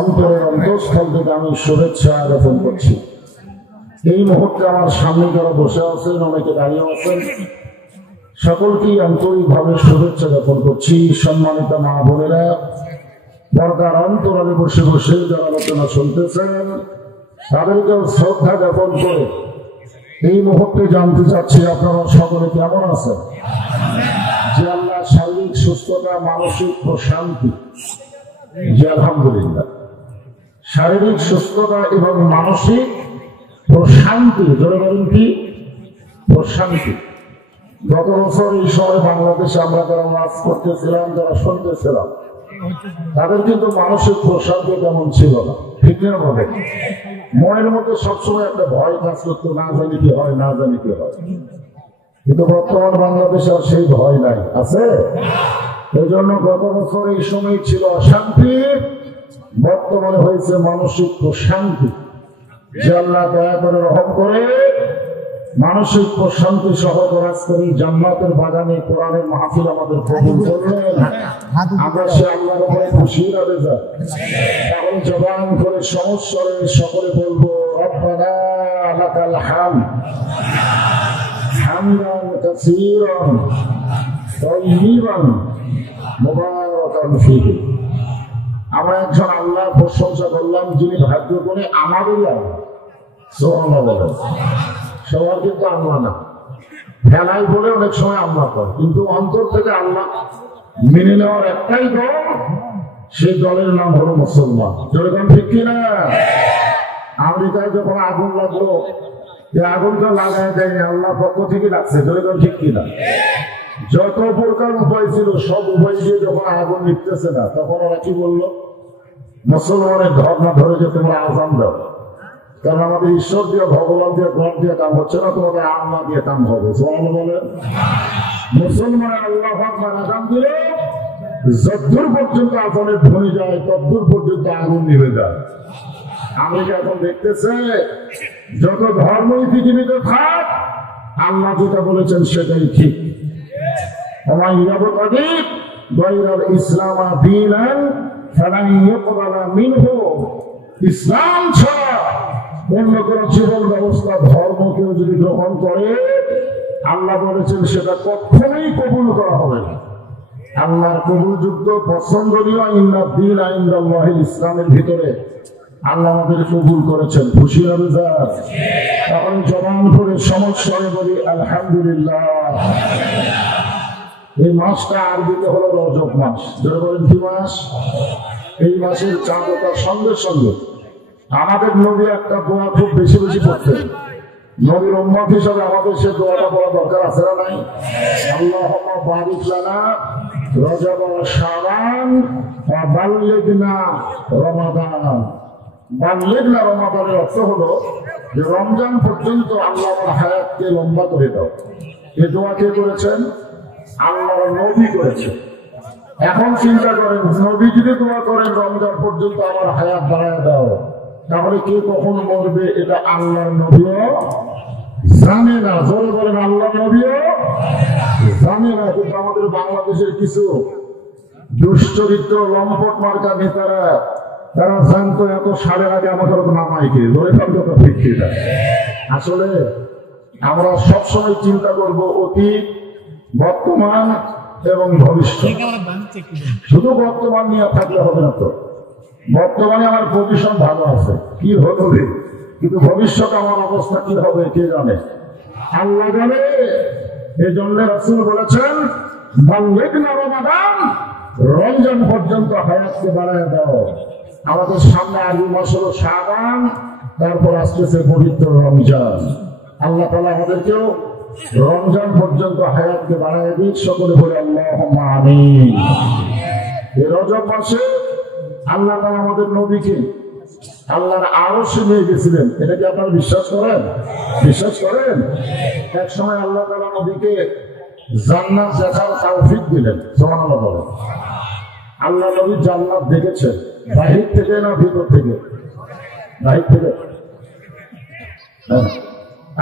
অন্তরের অন্তঃস্থল থেকে আমি শুভেচ্ছা জ্ঞাপন করছি। এই মুহূর্তে আমার সামনে যারা বসে আছেন, অনেকে দাঁড়িয়ে আছেন, সকলকেই আন্তরিকভাবে শুভেচ্ছা জ্ঞাপন করছি। সম্মানিত মা বোনেরা, পর্দার অন্তরালে বসে বসে যারা আলোচনা শুনতেছেন, তাদেরকেও শ্রদ্ধা জ্ঞাপন করে এই মুহূর্তে জানতে চাচ্ছি আপনারা সকলে কেমন আছেন। যে আল্লাহ শারীরিক সুস্থতা, মানসিক প্রশান্তি, জি আলহামদুলিল্লাহ, শারীরিক সুস্থতা এবং মানসিক প্রশান্তি, জোরে বলেন কি প্রশান্তি। গত বছর এই সময় বাংলাদেশে আমরা যারা ওয়াজ করতেছিলাম, যারা শুনতেছিলাম, তাদের কিন্তু মানসিক প্রশান্তি তেমন ছিল না, ঠিক না বলে? মনের মধ্যে সবসময় একটা ভয় কাজ করতো, না জানি কি হয়, না জানি কি হয়। কিন্তু বর্তমান বাংলাদেশে আর সেই ভয় নাই, আছে? এই জন্য গত বছর এই সময় ছিল অশান্তি, বর্তমানে হয়েছে মানসিক প্রশান্তি। যে আল্লাহ দয়া করে রহম করে মানসিক প্রশান্তি সহ করাজ করি জান্নাতের বাগানে কোরআনের মাহফিল আমাদের কবুল করলেন। আমরা সে আল্লাহর উপরে খুশি রাখে যাই। এখন জবান করে সমস্যরে সকলে বলবো, রব্বানা লাকাল হামদ হামদান কাসীরান তাইয়িবান মুবারাকান ফীহি। আমরা একজন আল্লাহর প্রশংসা করলাম, যিনি ভাগ্য করে আমাদেরই আল্লাহ। সুবহানাল্লাহ বলেন। সবার কিন্তু আল্লাহ না, ফেলাই বলে অনেক সময় আল্লাহ করে, কিন্তু অন্তর থেকে আল্লাহ মেনে নেওয়ার একটাই দল, সেই দলের নাম হলো মুসলমান। যেরকম ঠিক কিনা? আমেরিকায় যখন আগুন লাগলো, যে আগুনটা লাগায় দেয়নি, আল্লাহ পক্ষ থেকে লাগছে। যেরকম ঠিক কিনা? যত প্রকার উপায় ছিল সব উপায় দিয়ে যখন আগুন নিতেছে না, তখন ওরা কি বললো? মুসলমানের ধর্ম ধরে যে তোমরা আজান দাও, কারণ আমাদের ঈশ্বর দিয়ে, ভগবান দিয়ে, গড দিয়ে কাম হচ্ছে না, তোমাদের আল্লাহ দিয়ে কাম হবে। বলেন, মুসলমান আল্লাহ আকবার আজান দিলে যতদূর পর্যন্ত আজানের ধ্বনি যায়, ততদূর পর্যন্ত আগুন নিভে যায়। আমেরিকা এখন দেখতেছে যত ধর্মই পৃথিবীতে থাক, আল্লাহ যেটা বলেছেন সেটাই ঠিক। ওমা ইয়াবতাগি গায়রাল ইসলাম দীনান ফালান ইউকবালা মিনহু। ইসলাম ছাড়া অন্য কোন জীবন ব্যবস্থা, ধর্ম কেউ যদি গ্রহণ করে, আল্লাহ বলেছেন সেটা কখনোই কবুল করা হবে না। আল্লাহর কবুলযুক্ত পছন্দনীয় ইন্নাদ দীন ইনদাল্লাহিল ইসলামের ভিতরে আল্লাহ আমাদের কবুল করেছেন। খুশি হবে যা? এখন জবান করে সমস্যায় বলি আলহামদুলিল্লাহ। এই মাসটা আরবিতে হলো রজব মাস। যারা বলেন কি মাস? এই মাসের চাঁদতার সঙ্গে সঙ্গে আমাদের নবী একটা দোয়া খুব বেশি বেশি পড়তেন। নবীর উম্মত হিসাবে আমাদের সে দোয়াটা পড়া দরকার আছে না নাই? আল্লাহুম্মা বারিক লানা রজব ওয়া শাবান ওয়া বাল্লিগনা রমাদান। বাল্লিগনা রমাদানের অর্থ হলো যে রমজান পর্যন্ত আল্লাহ আমার হায়াতকে লম্বা করে দাও। এই দোয়া কে করেছেন? আল্লাহর নবী করেছেন। এখন চিন্তা করেন, নবী যদি দোয়া করেন রমজান পর্যন্ত আমার হায়াত বাড়ায় দাও, তাহলে কে কখন মরবে এটা আল্লাহর নবীও জানে না। জোরে বলেন, আল্লাহর নবীও জানে না। কিন্তু আমাদের বাংলাদেশের কিছু দুশ্চরিত্র লম্পট মার্কা নেতারা, তারা জানতো এত সারের আগে আমাদের নামাইকে। জোরে কথা ঠিক কিনা? আসলে আমরা সবসময় চিন্তা করব অতীত, বর্তমান এবং ভবিষ্যৎ। শুধু বর্তমান নিয়ে থাকলে হবে না তো। বর্তমানে আমার পজিশন ভালো আছে, কি হবে, কিন্তু ভবিষ্যৎ আমার অবস্থা কি হবে কে জানে? আল্লাহ জানে। এই জন্য রাসূল বলেছেন, বাল্লিগনা রমাদান, রমজান পর্যন্ত হায়াতকে বাড়ায় দাও। আমাদের সামনে আরবি মাস হলো শাবান, তারপর আসতেছে পবিত্র রমজান। আল্লাহ তাআলা আমাদেরকেও রমজান পর্যন্ত হায়াতকে বাড়ায় দিক। সকলে বলে আল্লাহুম্মা আমিন। এই রজব মাসে আল্লাহ তাআলা আমাদের নবীকে আল্লাহর আরশে নিয়ে গেছিলেন। এটা কি আপনারা বিশ্বাস করেন? বিশ্বাস করেন? এক সময় আল্লাহ তাআলা নবীকে জান্নাত দেখার তৌফিক দিলেন। সুবহানাল্লাহ বলেন। আল্লাহ নবী জান্নাত দেখেছেন, বাহির থেকে না ভিতর থেকে? বাহির থেকে।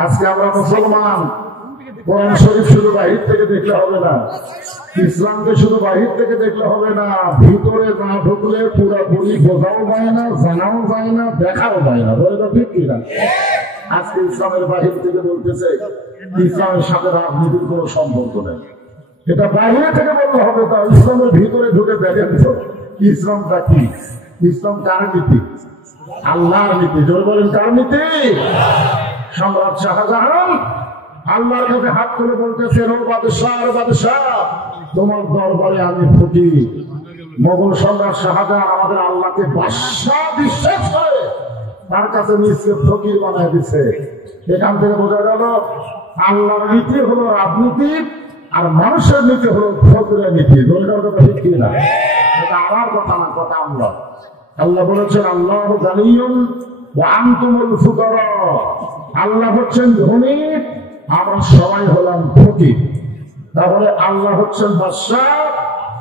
আজকে আমরা মুসলমান, কোরআন শরীফ শুধু বাহির থেকে দেখলে হবে না, ইসলামকে শুধু বাহির থেকে দেখলে হবে না, ভিতরে না ঢুকলে পুরোপুরি বোঝাও যায় না, জানাও যায় না, দেখাও যায় না। বলে তো ঠিক কিনা? আজকে ইসলামের বাহির থেকে বলতেছে ইসলামের সাথে রাজনীতির কোনো সম্পর্ক নেই। এটা বাহিরে থেকে বলতে হবে, তা ইসলামের ভিতরে ঢুকে দেখেন তো ইসলামটা কি। ইসলাম কার নীতি? আল্লাহর নীতি। জোরে বলেন কার নীতি? সম্রাট শাহজাহান আল্লাহর কাছে হাত তুলে বলতেছেন, ও বাদশাহ, বাদশাহ, তোমার দরবারে আমি ফুটি। মোগল সম্রাট শাহজাহান আমাদের আল্লাহকে বাদশাহ বিশ্বাস করে তার কাছে নিজকে ফকির বানায় দিচ্ছে। এখান থেকে বোঝা গেল আল্লাহর নীতি হলো রাজনীতি আর মানুষের নীতি হলো ফকিরের নীতি। দরকার কথা ঠিক কিনা? এটা আমার কথা না, কথা আল্লাহ। আল্লাহ বলেছেন আল্লাহ গানিয়ুন ওয়া আনতুমুল ফুকারা। আল্লাহ হচ্ছেন ধনী, আমরা সবাই হলাম ফকির। তাহলে আল্লাহ হচ্ছেন বাদশাহ,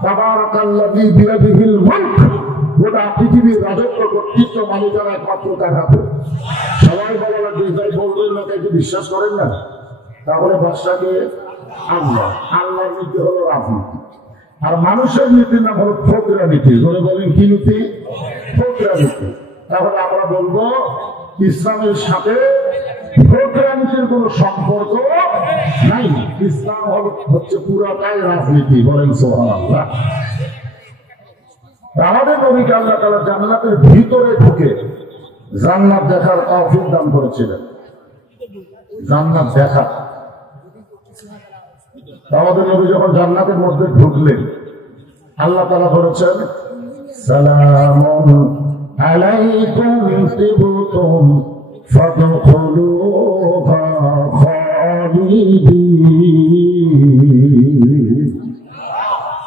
তাবারাকাল্লাযী বিয়াদিহিল মুলক। গোটা পৃথিবীর রাজত্ব কর্তৃত্ব মালিকানা একমাত্র তার হাতে। সবাই বলা লাগবে, যাই বলবেন না তাকে বিশ্বাস করেন না। তাহলে বাদশাকে আল্লাহ, আল্লাহর নীতি হলো রাজনীতি আর মানুষের নীতির নাম হলো ফকিরা নীতি। ধরে বলেন কি নীতি? ফকিরা নীতি। তাহলে আমরা বলবো ইসলামের সাথে ফকিরা নীতির কোন সম্পর্ক নাই। ইসলাম হচ্ছে পুরাটাই রাজনীতি। বলেন সুবহানাল্লাহ। আমাদের নবীকে আল্লাহ তাআলা জান্নাতের ভিতরে ঢুকে জান্নাত দেখার তৌফিক দান করেছিলেন। জান্নাত দেখা, আমাদের নবী যখন জান্নাতের মধ্যে ঢুকলেন আল্লাহ তাআলা বলেছেন, সালামুন আলাইকুম তিবতুম ফাদখুলুহা খালিদিন।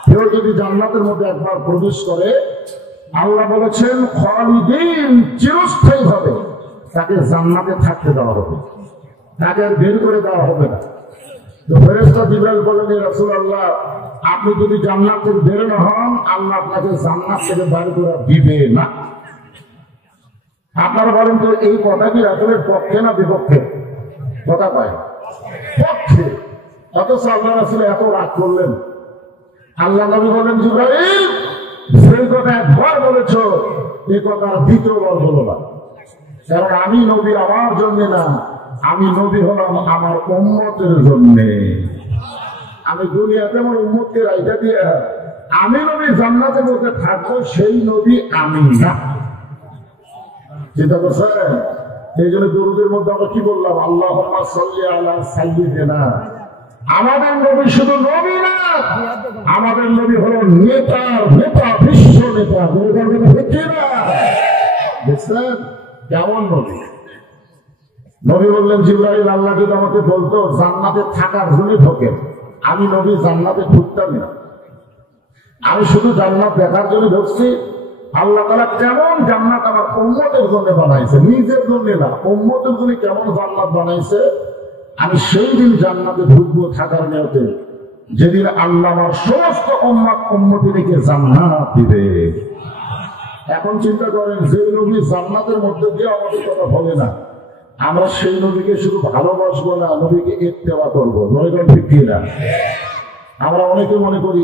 কেউ যদি জান্নাতের মধ্যে একবার প্রবেশ করে, আল্লাহ বলেছেন খালিদিন, চিরস্থায়ী ভাবে তাকে জান্নাতে থাকতে দেওয়া হবে, তাকে আর বের করে দেওয়া হবে না। তো ফেরেশতা জিবরাইল বলেন, ইয়া রাসূলুল্লাহ, আপনি যদি জান্নাত থেকে বের না হন, আল্লাহ আপনাকে জান্নাত থেকে বের করে দিবে না। আপনারা বলেন তো এই কথা কি রাসূলের পক্ষে না বিপক্ষে? কথা পায় পক্ষে। অথচ আল্লাহ রাসূল এত রাগ করলেন। আল্লাহ নবী বলেন, জিবরাইল, সেই কথা একবার বলেছ, এই কথা দ্বিতীয়বার বলো না। কারণ আমি নবী আমার জন্য না, আমি নবী হলাম আমার উম্মতের জন্য। আমি দুনিয়াতে আমার উম্মতকে রাইখা দিয়ে আমি নবী জান্নাতের মধ্যে থাকবো, সেই নবী আমি না। চিন্তা করছেন? এই জন্য দুরূদের মধ্যে আমরা কি বললাম? আল্লাহুম্মা সাল্লি আলা সাইয়্যিদিনা। আমাদের নবী শুধু নবী না, আমাদের নবী হলো নেতা, নেতা, বিশ্ব নেতা। দেখছেন কেমন নবী? নবী বললেন, জিবরাইল, আল্লাহ যদি আমাকে বলতো জান্নাতে থাকার জন্য ঢোকেন, আমি নবী জান্নাতে ঢুকতাম না। আমি শুধু জান্নাত দেখার জন্য ঢুকছি। আল্লাহ তাআলা কেমন জান্নাত আমার উম্মতের জন্য বানাইছে, নিজের জন্য না, উম্মতের জন্য কেমন জান্নাত বানাইছে, আমি সেই দিন জান্নাতে ঢুকবো থাকার নিয়তে, যেদিন আল্লাহ আমার সমস্ত উম্মতিকে জান্নাত দিবে। এখন চিন্তা করেন, যে নবী জান্নাতের মধ্যে দিয়ে আমাদের কথা বলে না, আমরা সেই নবীকে শুধু ভালোবাসবো না, নবীকে ইত্তেবা করবো। নবীগণ ঠিক কিনা? আমরা অনেকে মনে করি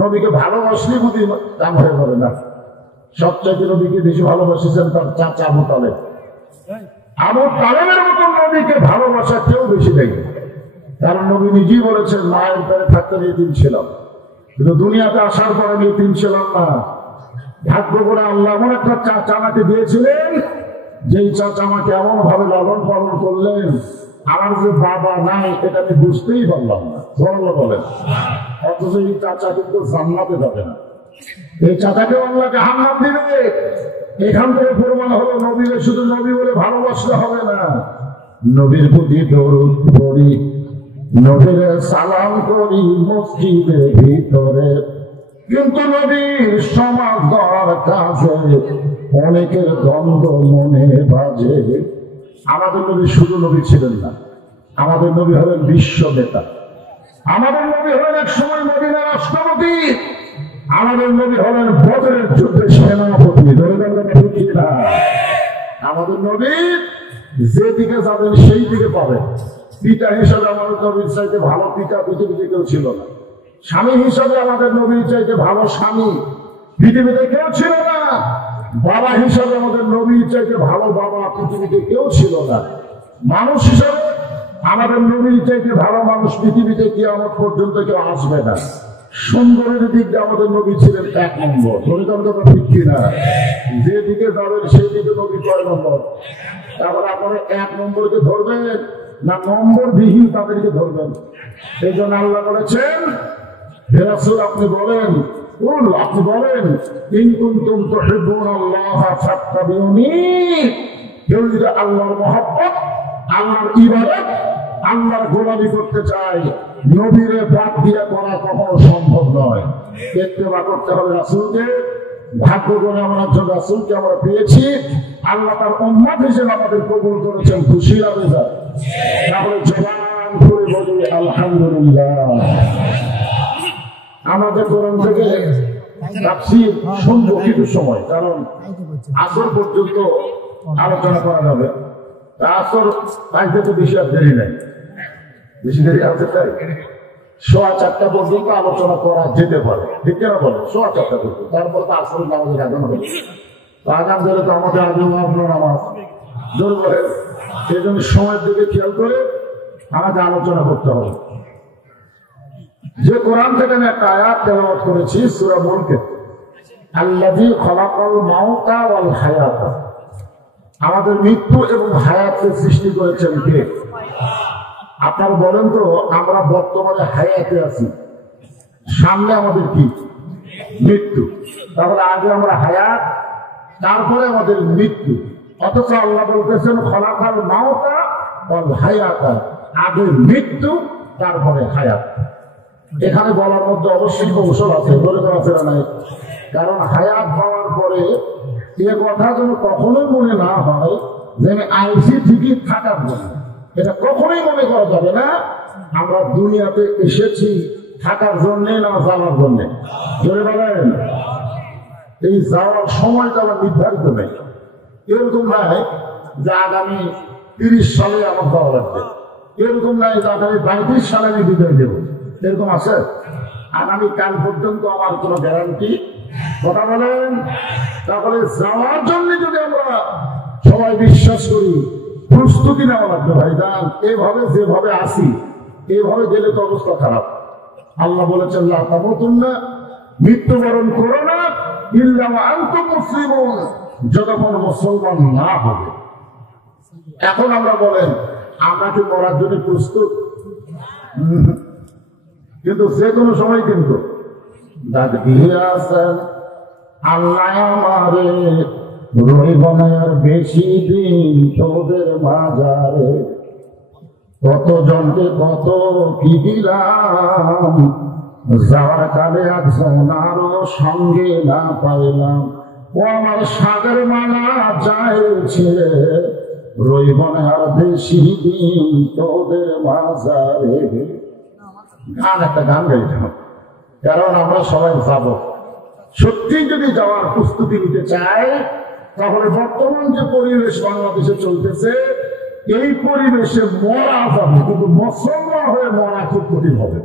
নবীকে ভালোবাসলে বুঝি কাম হয়ে পড়ে না। সবচাইতে নবীকে বেশি ভালোবাসিছেন তার চাচা আবু তালেব। আবু তালেবের মতো নবীকে ভালোবাসা কেউ বেশি দেয়। কারণ নবী নিজেই বলেছেন, মায়ের পেটে থাকতে ইতিম ছিলাম, কিন্তু দুনিয়াতে আসার পরে আমি ইতিম ছিলাম না। ভাগ্য করে আল্লাহ এমন একটা চাচা আমাকে দিয়েছিলেন, যেই চাচা আমাকে এমন ভাবে লালন পালন করলেন, আমার যে বাবা নাই এটা আমি বুঝতেই পারলাম না। বলেন, অথচ এই চাচা কিন্তু জান্নাতে যাবে না, এই চাচাকে আল্লাহ জাহান্নাম দিবে। এখান থেকে প্রমাণ হলো নবীকে শুধু নবী বলে ভালোবাসতে হবে না, নবীর প্রতি দরুদ পড়ি, নবীর সালাম করি মসজিদের ভিতরে, কিন্তু নবীর সমাজ গড়ার কাজে অনেকের দ্বন্দ্ব মনে বাজে। আমাদের নবী শুধু নবী ছিলেন না, আমাদের নবী হলেন বিশ্ব নেতা। আমাদের নবী হলেন এক সময় মদিনার রাষ্ট্রপতি। আমাদের নবী হলেন বদরের যুদ্ধের সেনাপতি। আমাদের নবী যেদিকে যাবেন সেই দিকে পাবেন। পিতা হিসাবে আমাদের নবীর চাইতে ভালো পিতা পৃথিবীতে কেউ ছিল না। স্বামী হিসাবে আমাদের নবীর চাইতে ভালো স্বামী পৃথিবীতে কেউ ছিল না। বাবা হিসাবে আমাদের নবীর চাইতে ভালো বাবা পৃথিবীতে কেউ ছিল না। মানুষ হিসাবে আমাদের নবীর চাইতে ভালো মানুষ পৃথিবীতে কিয়ামত পর্যন্ত কেউ আসবে না। সুন্দরের দিক দিয়ে আমাদের নবী ছিলেন 1 নম্বর। ধরিতরটা ঠিক কিনা? যেদিকে যাবেন সেই দিকে নবী 6 নম্বর। তারপরে আপনারা 1 নম্বরকে ধরবেন না নম্বর বিহীন তাদেরকে ধরবেন? এই জন্য আল্লাহ বলেছেন, হে রাসূল আপনি বলেন, আপনি বলেন, ইন কুনতুম তুহিব্বুনাল্লাহা ফাত্তাবিউনি। কেউ যদি আল্লাহর মহব্বত, আল্লাহর ইবাদত, আল্লাহর গোলামি করতে চায়, নবীরে বাদ দিয়ে করা কখনো সম্ভব নয়। ইত্তেবা করতে হবে রাসূলকে। ভাগ্য করে আমরা একজন রাসূলকে আমরা পেয়েছি। আল্লাহ তার উম্মত হিসেবে আমাদের কবুল করেছেন। খুশি হবে না? তাহলে জবান খুলে বলি আলহামদুলিল্লাহ। আমাদের কোরআন থেকে তাফসীর শুনবো কিছু সময়, কারণ আসর পর্যন্ত আলোচনা করা যাবে। আসর আজকে তো বেশি আর দেরি নাই, বেশি দেরি আছে তাই 4:15 পর্যন্ত আলোচনা করা যেতে পারে, ঠিক না বলে? 4:15 পর্যন্ত, তারপর তো আসর নামাজের আগাম হবে। আগাম ধরে তো আমাদের আগে আপনার নামাজ জোর করে, সেই জন্য সময়ের দিকে খেয়াল করে আমাদের আলোচনা করতে হবে। যে কোরআন থেকে আমি একটা আয়াত তেলাওয়াত করেছি সূরা মুলকে, আল্লাযী খালাকাল মাউতা ওয়াল হায়াতা। আমাদের মৃত্যু এবং হায়াতকে সৃষ্টি করেছেন কে? আপনারা বলেন তো, আমরা বর্তমানে হায়াতে আছি, সামনে আমাদের কি? মৃত্যু। তাহলে আগে আমরা হায়াত, তারপরে আমাদের মৃত্যু। অথচ আল্লাহ বলতেছেন খালাকাল মাউতা ওয়াল হায়াতা, আগে মৃত্যু তারপরে হায়াত। এখানে বলার মধ্যে অবশ্যই কৌশল আছে, বলে তো আছে না নাই? কারণ হায়াত পাওয়ার পরে এ কথা যেন কখনোই মনে না হয় যে আমি আইসি ঠিকই থাকার জন্য। এটা কখনোই মনে করা যাবে না আমরা দুনিয়াতে এসেছি থাকার জন্যে না যাওয়ার জন্যে। জোরে বলেন, এই যাওয়ার সময়টা আমার নির্ধারিত নেই। এরকম নাই যে আগামী 30 সালে আমার যাওয়া লাগবে, এরকম নাই যে আগামী 35 সালে আমি বিদায় দেব, এরকম আছে? আগামী কাল পর্যন্ত আমার কোনো গ্যারান্টি? কথা বলেন। তাহলে যাওয়ার জন্য যদি আমরা সবাই বিশ্বাস করি, প্রস্তুতি নেওয়া লাগবে ভাইজান। এভাবে যেভাবে আসি এভাবে গেলে তো অবস্থা খারাপ। আল্লাহ বলেছেন লা তামুতুন্না, মৃত্যুবরণ করো না ইল্লা ওয়া আনতুম মুসলিমুন, যতক্ষণ মুসলমান না হবে। এখন আমরা বলেন আমরা কি মরার জন্য প্রস্তুত? কিন্তু যে কোনো সময় কিন্তু আল্লাহ আমারে রইব না আর বেশি দিন তোদের মাঝারে, কত জনকে কত কি দিলাম, যাওয়ার কালে একজন আরো সঙ্গে না পাইলাম। ও আমার সাগর মালা চাইছে, রইব না আর বেশি দিন তোদের মাঝারে। গান, একটা গান গাইতাম, কারণ আমরা সবাই যাব। সত্যি যদি যাওয়ার প্রস্তুতি নিতে চাই, তাহলে বর্তমান যে পরিবেশ বাংলাদেশে চলতেছে, এই পরিবেশে মরা যাবে, কিন্তু মুসলমান হয়ে মরা খুব কঠিন হবে।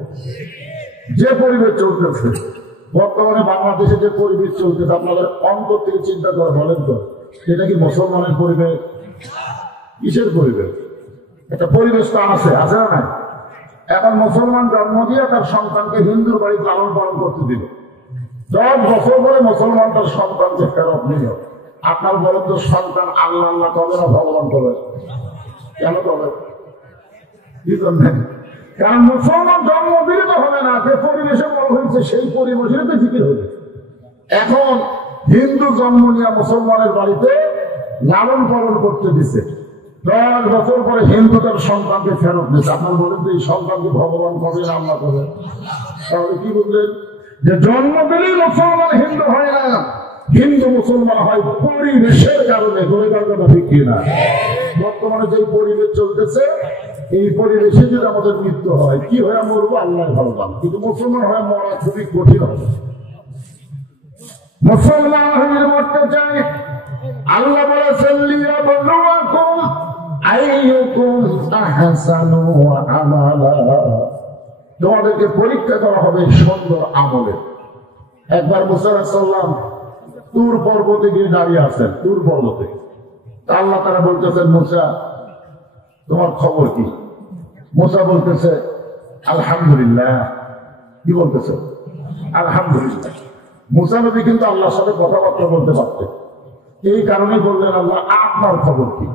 যে পরিবেশ চলতেছে বর্তমানে বাংলাদেশে, যে পরিবেশ চলতেছে, আপনাদের অন্তর থেকে চিন্তা করে বলেন তো, এটা কি মুসলমানের পরিবেশ? কিসের পরিবেশ? একটা পরিবেশ তো আছে, আছে না নাই? এখন মুসলমান জন্ম দিয়ে তার সন্তানকে হিন্দুর বাড়িতে লালন পালন করতে দিল, 10 বছর পরে মুসলমান তার সন্তানকে ফেরত নিল। আপনার বলেন তো, সন্তান আল্লাহ আল্লাহ কবে না ভগবান কবে? কেন কবে? কি করবেন? কারণ মুসলমান জন্ম দিলে তো হবে না, যে পরিবেশে বড় হয়েছে সেই পরিবেশে তো জিকির হবে। এখন হিন্দু জন্ম নিয়ে মুসলমানের বাড়িতে লালন পালন করতে দিচ্ছে, 10 বছর পরে হিন্দু তার সন্তানকে ফেরত দিচ্ছে। আপনার বলেন তো, এই সন্তানকে ভগবান কবে না আল্লাহ কবে? তাহলে কি বুঝলেন? যে জন্ম দিলেই মুসলমান হিন্দু হয় না, হিন্দু মুসলমান হয় পরিবেশের কারণে। ধরে তার কথা ঠিক কিনা? বর্তমানে যে পরিবেশ চলতেছে, এই পরিবেশে যদি আমাদের মৃত্যু হয়, কি হয়ে মরবো আল্লাহ ভালো জানে, কিন্তু মুসলমান হয়ে মরা খুবই কঠিন হবে। মুসলমান হয়ে মরতে চাই, আল্লাহ বলেছেন লিয়াবলুয়াকুম আইয়ুকুম আহসানু আমালা। তোমাদেরকে পরীক্ষা করা হবে সুন্দর আমলে। একবার মুসা আলাইহিস সালাম তুর পর্বতে গিয়ে দাঁড়িয়ে আছেন, তুর পর্বতে। আল্লাহ তারা বলতেছেন, মুসা তোমার খবর কি? মুসা বলতেছে আলহামদুলিল্লাহ। কি বলতেছে? আলহামদুলিল্লাহ। মুসা নবী কিন্তু আল্লাহর সাথে কথাবার্তা বলতে পারতেন, এই কারণে বললেন আল্লাহ আপনার খবর কি?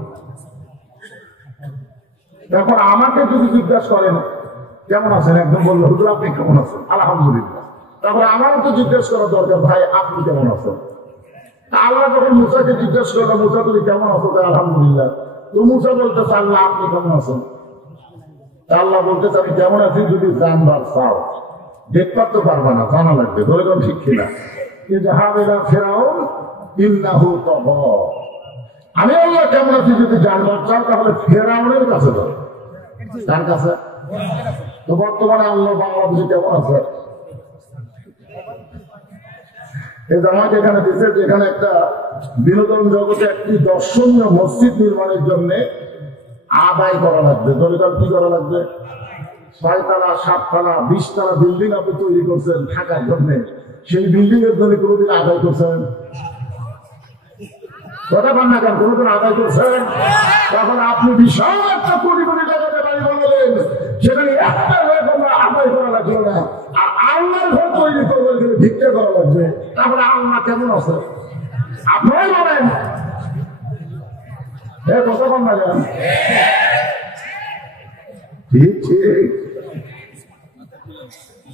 এখন আমাকে যদি জিজ্ঞাসা করেন কেমন আছেন, একদম বললো হুজুর আপনি কেমন আছেন? আলহামদুলিল্লাহ। তারপরে আমারও তো জিজ্ঞেস করা দরকার, ভাই আপনি কেমন আছেন? আল্লাহ যখন মুসাকে জিজ্ঞেস করলো মুসা তুমি কেমন আছো? আলহামদুলিল্লাহ। তো মুসা বলতেছে আল্লাহ আপনি কেমন আছেন? আল্লাহ বলতেছে আমি কেমন আছি যদি জানবার চাও, দেখবার তো পারবা না, জানা লাগবে। ধরে কোন ঠিক কিনা? ফেরাউন ইন্নাহু তাগা। আমি আল্লাহ কেমন আছি যদি জানবার চাও তাহলে ফেরাউনের কাছে যাও। তার কাছে? তো বর্তমানে আল্লাহ বাংলাদেশে কেমন আছে? এই জামাত এখানে দিচ্ছে, যেখানে একটা বিনোদন জগতে একটি দর্শনীয় মসজিদ নির্মাণের জন্য আদায় করা লাগবে। দলিল কি করা লাগবে? 6 তলা 7 তলা 20 তলা বিল্ডিং আপনি তৈরি করছেন থাকার জন্য, সেই বিল্ডিং এর জন্য কোনোদিন আদায় করছেন? কথা বল না কেন? কোনোদিন আদায় করছেন? তখন আপনি বিশাল একটা কোটি কোটি টাকাতে বাড়ি বানালেন, সেখানে একটা আদায় করা লাগলো না। আর আল্লাহর ঘর তৈরি করবেন গেলে ভিক্ষা করা লাগবে। তারপরে আল্লাহ কেমন আছে আপনারাই বলেন। কথা বল না কেন? ঠিক ঠিক।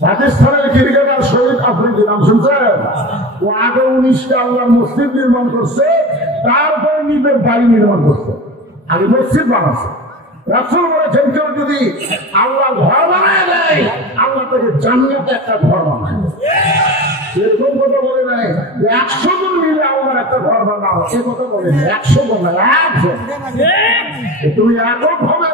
পাকিস্তানের ক্রিকেটার শহীদ আফ্রিদি নাম শুনছেন? ও আগে 19টা আল্লাহ মসজিদ নির্মাণ করছে, তারপরে নিজের বাড়ি নির্মাণ করছে, আগে মসজিদ বানাচ্ছে। রাসূল বলেছেন কেউ যদি আল্লাহ ঘর বানায় দেয়, আল্লাহ তাকে জান্নাতে একটা ঘর বানায়। এরকম কথা বলে নাই 100 জন মিলে আল্লাহর একটা ঘর বানাও, এ কথা বলে 100 জন না, 1 জন। তুমি একক ভাবে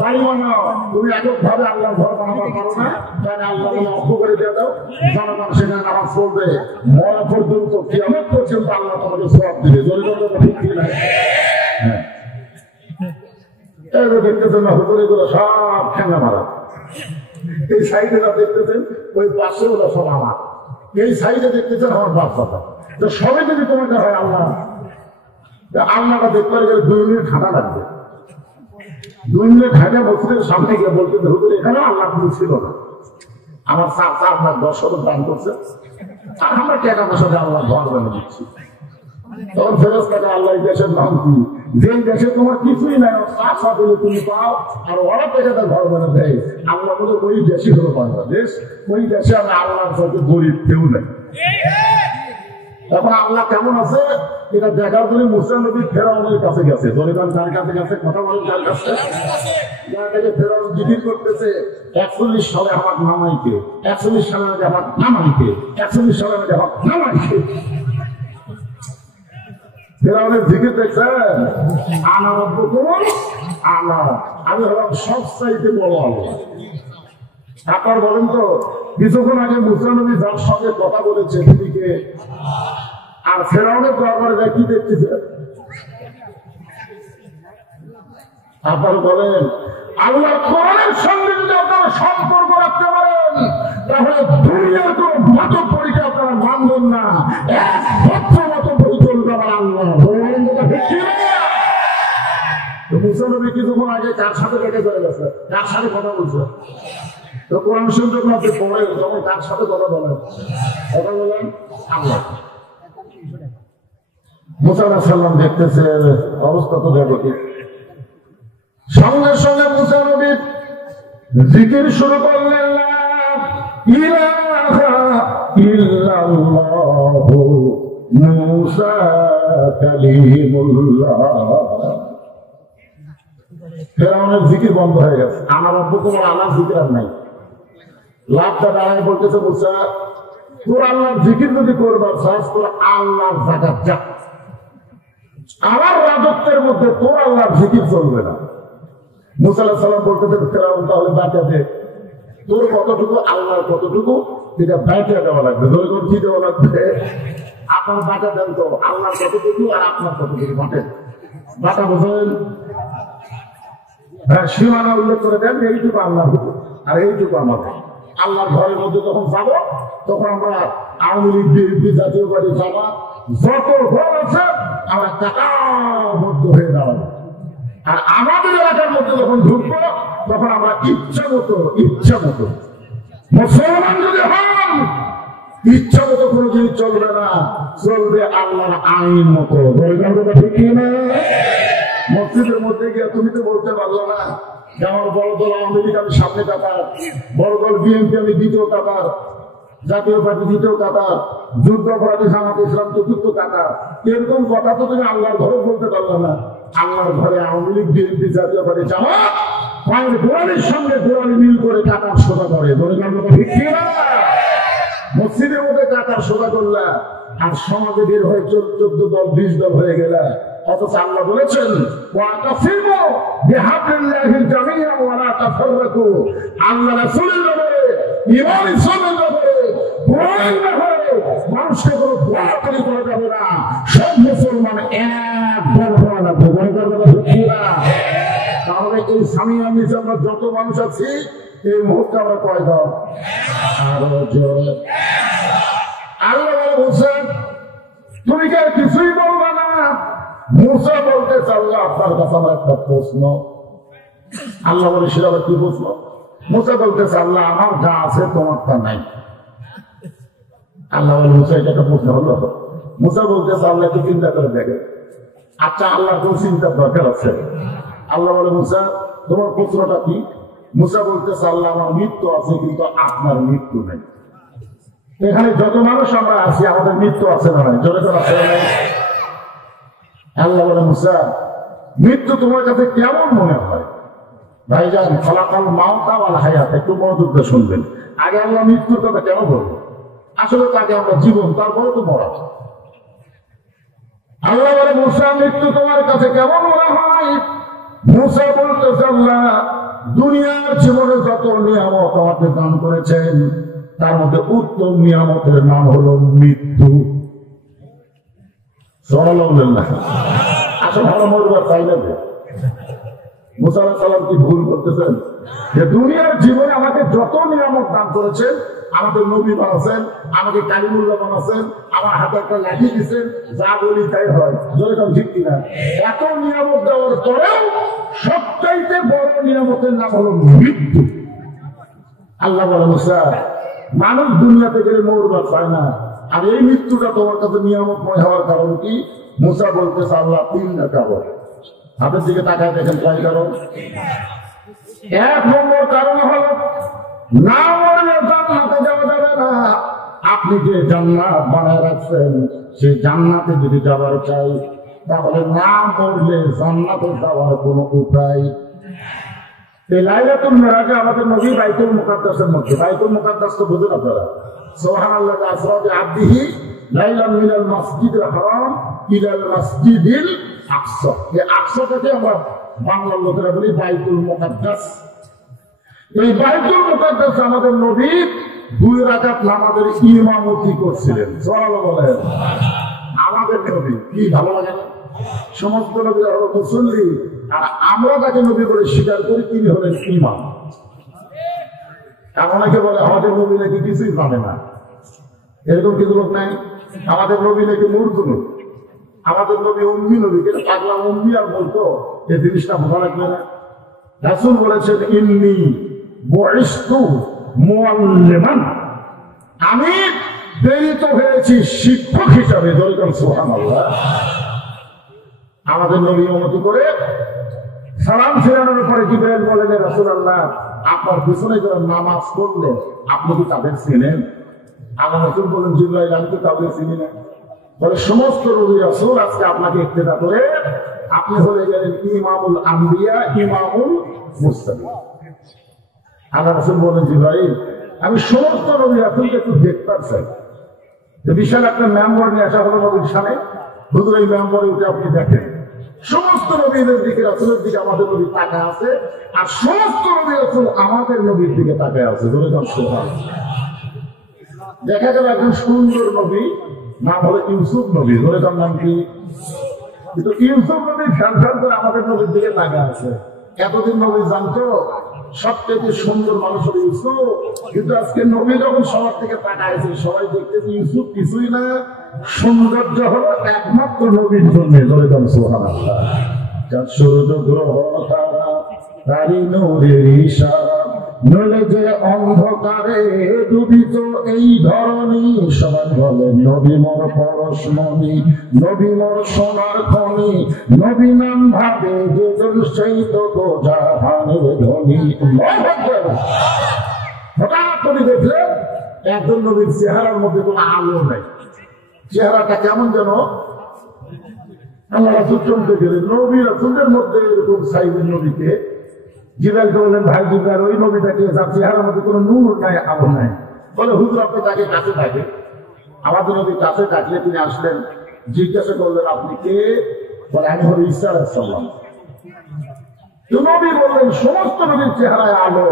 বাড়ি বানাও, তুমি একক ভাবে আল্লাহর ঘর বানাতে পারো না, তাহলে আল্লাহ বলে অক্ষ করে দিয়ে দাও, জনগণ সেখানে নামাজ পড়বে, মরা পর্যন্ত কিয়ামত পর্যন্ত আল্লাহ তোমাকে সওয়াব দিবে। জনগণ ঠিক কি না? দেখতেছেন না হুজুরগুলো সব ঠেঙ্গা মারা, এই সাইডে দেখতেছেন ওই পাশে ওরা সব আমার, এই সাইডে দেখতেছেন আমার বাচ্চাটা। তো সবে যদি তোমাকে হয় আল্লাহ, আল্লাহটা দেখতে গেলে 2 মিনিট হাঁটা লাগবে। 2 মিনিট হাঁটা মসজিদের সামনে গিয়ে বলতে হুজুর এখানে আল্লাহ কোনো ছিল না, আমার চাচা আপনার 10 শতক দান করছে, আর আমরা টাকা পয়সা দিয়ে আল্লাহ ঘর বানিয়ে দিচ্ছি। তখন ফেরেশতারা আল্লাহ দেশের নাম কি? যে দেশে তোমার কিছুই নাই, চাষা দিলে তুমি পাও, আর ওরা টাকাটা ঘর বানিয়ে দেয়। আল্লাহ বলে ওই দেশই হলো বাংলাদেশ, ওই দেশে আমি আল্লাহর সাথে গরিব কেউ নেই। এখন আল্লাহ কেমন আছে এটা দেখার জন্য মুসা নবী ফেরাউনের কাছে গেছে। জলিবান কার কাছে গেছে? কথা বলেন কার কাছে? ফেরাউন জিকির করতেছে 41 সালে আমার নামাইকে, 41 সালে আমার নামাইকে, 41 সালে আমার নামাইকে। ফেরাউনের জিকির দেখছেন? আনা রাব্বুকুম আলা, আমি হলাম সবচাইতে বড় আল্লাহ। আপনার বলেন তো, কিছুক্ষণ আগে মুসা নবী যার সঙ্গে কথা বলেছে দিদিকে, আর ফেরাউনের দরবারে কি দেখতেছে? আপনার বলেন আল্লাহ কোরআনের সঙ্গে যদি আপনারা সম্পর্ক রাখতে পারেন, তাহলে দুনিয়ার কোন মত পরীক্ষা আপনারা মানবেন না। একমাত্র মত পরিচালিত আমার আল্লাহ। মুসা নবী কিছুক্ষণ আগে কার সাথে কেটে চলে গেছে, কার সাথে কথা বলছে? তো কোরআন শুনতে আপনি পড়েন, তখন কার সাথে কথা বলেন? কথা বলেন আল্লাহ। মুসা আলাইহিস সালাম দেখতেছে অবস্থা তো জগতে, সঙ্গে সঙ্গে মুসা নবী জিকির শুরু করলেন, লা ইলাহা ইল্লাল্লাহু মুসা কালিমুল্লাহ। ফেরাউনের জিকির বন্ধ হয়ে গেছে। আনা রাব্বুকুম আলা জিকির আর নাই। লাভটা দাঁড়ায় বলতেছে মুসা, তোর আল্লাহর জিকির যদি করবার চাস, তোর আল্লাহর জাকাত যা, আমার রাজত্বের মধ্যে তোর আল্লাহর জিকির চলবে না। মুসা আলাইহিস সালাম বলতেছে ফেরাউন তাহলে বাঁচা দে, তোর কতটুকু আল্লাহর কতটুকু এটা বাঁচা দেওয়া লাগবে। ধরে কি দেওয়া লাগবে? আপনার বাঁচা দেন তো, আল্লাহর কতটুকু আর আপনার কতটুকু বাঁটেন, বাঁচা বোঝেন? হ্যাঁ, সীমানা উল্লেখ করে দেন, এইটুকু আল্লাহ আর এইটুকু আমাদের। আল্লাহর ঘরের মধ্যে যখন যাব তখন আমরা আওয়ামী লীগ বিএনপি জাতীয় পার্টি জামাত যত ঘর আছে আমরা কাতারবদ্ধ হয়ে দাঁড়াবো। আর আমাদের এলাকার মধ্যে যখন ঢুকবো তখন আমরা ইচ্ছা মতো মুসলমান যদি হন ইচ্ছা মতো কোনো জিনিস চলবে না, চলবে আল্লাহর আইন মতো। ঠিক না? মসজিদের মধ্যে গিয়ে তুমি তো বলতে পারলো না যে আমার বড় দল আওয়ামী লীগ আমি সামনে কাতার, বড় দল বিএনপি আমি দ্বিতীয় কাতার, জাতীয় পার্টি দ্বিতীয় কাতার, যুদ্ধ অপরাধী জামাত ইসলাম চতুর্থ কাতার। এরকম কথা তো তুমি আল্লাহর ঘরে বলতে পারলো না। আল্লাহর ঘরে আওয়ামী লীগ বিএনপি জাতীয় পার্টি জামাত পায়ের গোড়ালির সঙ্গে গোড়ালি মিল করে কাতার সোজা করে। ঠিক না? মসজিদের মধ্যে কাতার সোজা করলা আর সমাজে বের হয়ে 14 দল 20 দল হয়ে গেল। অথচ আল্লাহ বলেছেন আল্লাহ রাসূলের ব্যাপারে ঈমান ইসলামের ব্যাপারে কোরআন ব্যাপারে মানুষকে কোনো দোয়াতলি করা যাবে না। সব মুসলমান এক দল হওয়া লাগবে। তাহলে এই সামিয়ার নিচে আমরা যত মানুষ আছি এই মুহূর্তে আমরা কয় দল? আরো জোরে আল্লাহ বলছেন তুমি কি আর কিছুই বলবা না? মুসা বলতে আল্লাহ আপনার কাছে আমার একটা প্রশ্ন। আল্লাহ বলে সেটা আবার কি প্রশ্ন? মুসা বলতেছে আল্লাহ আমার যা আছে তোমারটা নাই। আল্লাহ বলে মুসা এটা একটা প্রশ্ন হলো? মুসা বলতেছে আল্লাহ একটু চিন্তা করে দেখে। আচ্ছা আল্লাহ কোন চিন্তার দরকার আছে? আল্লাহ বলে মুসা তোমার প্রশ্নটা কি? মুসা বলতেছে আল্লাহ আমার মৃত্যু আছে কিন্তু আপনার মৃত্যু নেই। এখানে যত মানুষ আমরা আছি আমাদের মৃত্যু আছে না নাই? জোরে করে আছে না নাই? আল্লাহ বলে মুসা মৃত্যু তোমার কাছে কেমন মনে হয়? ভাইজান ফলাফল মাওতা ওয়াল হায়াত একটু মনোযোগ দিয়ে শুনবেন। আগে আল্লাহ মৃত্যুর কথা কেন বলবো? আসলে তাকে আমরা জীবন, তারপরে তো মরা। আল্লাহ বলে মুসা মৃত্যু তোমার কাছে কেমন মনে হয়? মুসা বলতেছে আল্লাহ দুনিয়ার জীবনে যত নিয়ামত আমাকে দান করেছেন তার মধ্যে উত্তম নিয়ামতের নাম হলো মৃত্যু। আসলে ভালো মরবার চাই না। মুসা আলাইহিস সালাম কি ভুল করতেছেন? যে দুনিয়ার জীবনে আমাকে যত নিয়ামত দান করেছেন, আমাদের নবী বানাচ্ছেন, আমাকে কালিমুল্লাহ বানাচ্ছেন, আমার হাতে একটা লাঠি দিচ্ছেন, যা বলি তাই হয়। যেরকম ঠিক কিনা? এত নিয়ামত দেওয়ার পরেও সবচাইতে বড় নিয়ামতের নাম হলো মৃত্যু। আল্লাহ বলে মুসা মানুষ দুনিয়াতে গেলে মরবার চায় না, আর এই মৃত্যুটা তোমার কাছে নিয়ামতময় হওয়ার কারণ কি? মুসা বলতেছে আল্লাহ 3টা কারণ। হাতের দিকে তাকায় দেখেন কয় কারণ? 1 নম্বর কারণ হলো না মরলে জান্নাতে যাওয়া যাবে না। আপনি যে জান্নাত বানায় রাখছেন সেই জান্নাতে যদি যাবার চাই তাহলে না মরলে জান্নাতে যাওয়ার কোনো উপায়। এই লাইলাতুল মিরাজে আমাদের নবী বাইতুল মুকাদ্দাসের মধ্যে, বাইতুল মুকাদ্দাস তো বুঝুন আপনারা, সুবহানাল্লাহ আসরা বিআবদিহি লাইলাম মিনাল মাসজিদিল হারাম ইলাল মাসজিদিল আকসা। এই আকসাটাকে আমরা বাংলার লোকেরা বলি বাইতুল মুকাদ্দাস। এই বাইতুল মুকাদ্দাস আমাদের নবী 2 রাকাত নামাজের ইমামতি করছিলেন। সুবহানাল্লাহ বলেন। আমাদের নবী কি ভালো লাগে না? সমস্ত নবীরা হলো মুসল্লি, আর আমরা তাকে নবী করে স্বীকার করি তিনি হলেন ইমাম। আর অনেকে বলে আমাদের নবী নাকি কিছুই জানে না। এরকম কিছু লোক নাই। আমাদের নবী নাকি মূর্খ নবী, আমাদের নবী উম্মি নবী। কিন্তু পাগলা উম্মি আর বলতো এই জিনিসটা ভালো লাগবে না। রাসূল বলেছেন ইন্নী বুইসতু মুআল্লিমান, আমি প্রেরিত হয়েছি শিক্ষক হিসাবে। বলুন সুবহানাল্লাহ। আমাদের নবী অনুমতি করে সালাম ফেরানোর পরে জিবরাইল বলেন রাসূলুল্লাহ আপনার পিছনে যারা নামাজ পড়লো আপনি কি তাদের চিনেন? আল্লাহ রাসূল বলেন জিবরাইল আমি তো তাদের চিনি না। বলে সমস্ত নবী রাসূল আজকে আপনাকে ইক্তেদা করে আপনি হয়ে গেলেন ইমামুল আম্বিয়া ইমামুল মুরসালিন। আল্লাহ রাসূল বলেন জিবরাইল আমি সমস্ত নবী রাসূলকে একটু দেখতে চাই। যে বিশাল একটা মেম্বার নিয়ে আসা হলো নবীর সামনে, হুজুর এই মেম্বারে উঠে আপনি দেখেন সমস্ত নবীদের দিকে রাসূলের দিকে আমাদের নবী তাকায় আছে, আর সমস্ত নবী রাসূল আমাদের নবীর দিকে তাকায় আছে। বলে দেখা গেল একজন সুন্দর নবী নাম হলো ইউসুফ নবী। ধরে তার নাম কি? কিন্তু ইউসুফ নবী ফ্যান ফ্যান করে আমাদের নবীর দিকে তাকায় আছে। এতদিন নবী জানতো সবচেয়ে সুন্দর মানুষ হলো ইউসুফ। কিন্তু আজকে নবী যখন সবার থেকে তাকাইছে, সবাই দেখতেছে ইউসুফ কিছুই না, সৌন্দর্য হলো একমাত্র নবীর জন্য। ধরে গেল সুবহানাল্লাহ। যার সূর্য গ্রহ তারা তারই নূরের ইশারা, নইলে যে অন্ধকারে ডুবিত এই ধরনী। সবাই বলে নবী মোর পরশমণি, নবী মোর সোনার খনি, নবী নাম ভাবে যে সেই তো জাহানের ধনী। হঠাৎ করে দেখলেন একজন নবীর চেহারার মধ্যে কোনো আলো নাই, চেহারাটা কেমন যেন আল্লাহ রাসূল চমকে গেলেন। নবী রাসূলের মধ্যে এরকম সাইজের নবীকে জিবরাইলকে বললেন, ভাই জিবরাইল, ওই নবীটাকে যার চেহারার মধ্যে কোনো নূর নাই, আলো নাই। বলে হুজুর আপনি তাকে কাছে থাকে। আমাদের নবী কাছে ডাকলে তিনি আসলেন, জিজ্ঞাসা করলেন আপনি কে? বলে আমি হলো ঈসা আলাইহিস সালাম। তো নবী বললেন সমস্ত নবীর চেহারায় আলো,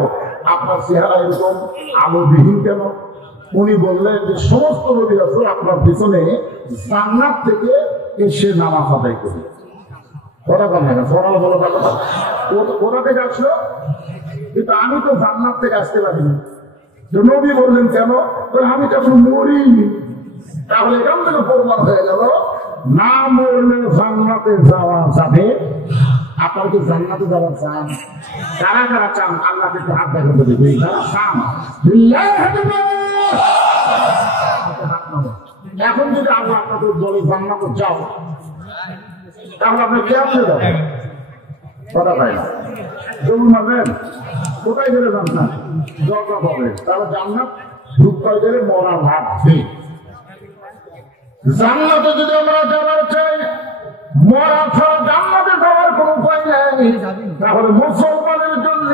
আপনার চেহারা এরকম আলোবিহীন কেন? উনি বললেন যে সমস্ত নবী রাসূল আপনার পিছনে জান্নাত থেকে এসে নামাজ আদায় করে। কথা বল না, সরাল বলো কোথা থেকে আসলো? কিন্তু আমি তো জান্নাত থেকে আসতে পারিনি। তো নবী বললেন কেন? আমি তখন মরিনি। তাহলে এখান থেকে প্রমাণ হয়ে গেল না মরলে জান্নাতে যাওয়া যাবে। আপনারা কি জান্নাতে যাওয়া চান? কারা কারা চান? আল্লাহকে একটু হাত দেখাতে দেবে। যারা চান এখন যদি আল্লাহ আপনাদের বলে জান্নাতে যাও, তাহলে আপনি কেমন যাবেন? কথা পাই না, জরুর মারবেন। কোথায় গেলে জান্নাত? দরকার হবে তাহলে জান্নাত ঢুকাই গেলে মরা লাগবে। জান্নাতে যদি আমরা যাওয়ার চাই, মরা ছাড়া জান্নাতে যাওয়ার কোন উপায় নেই। তাহলে মুসলমানের জন্য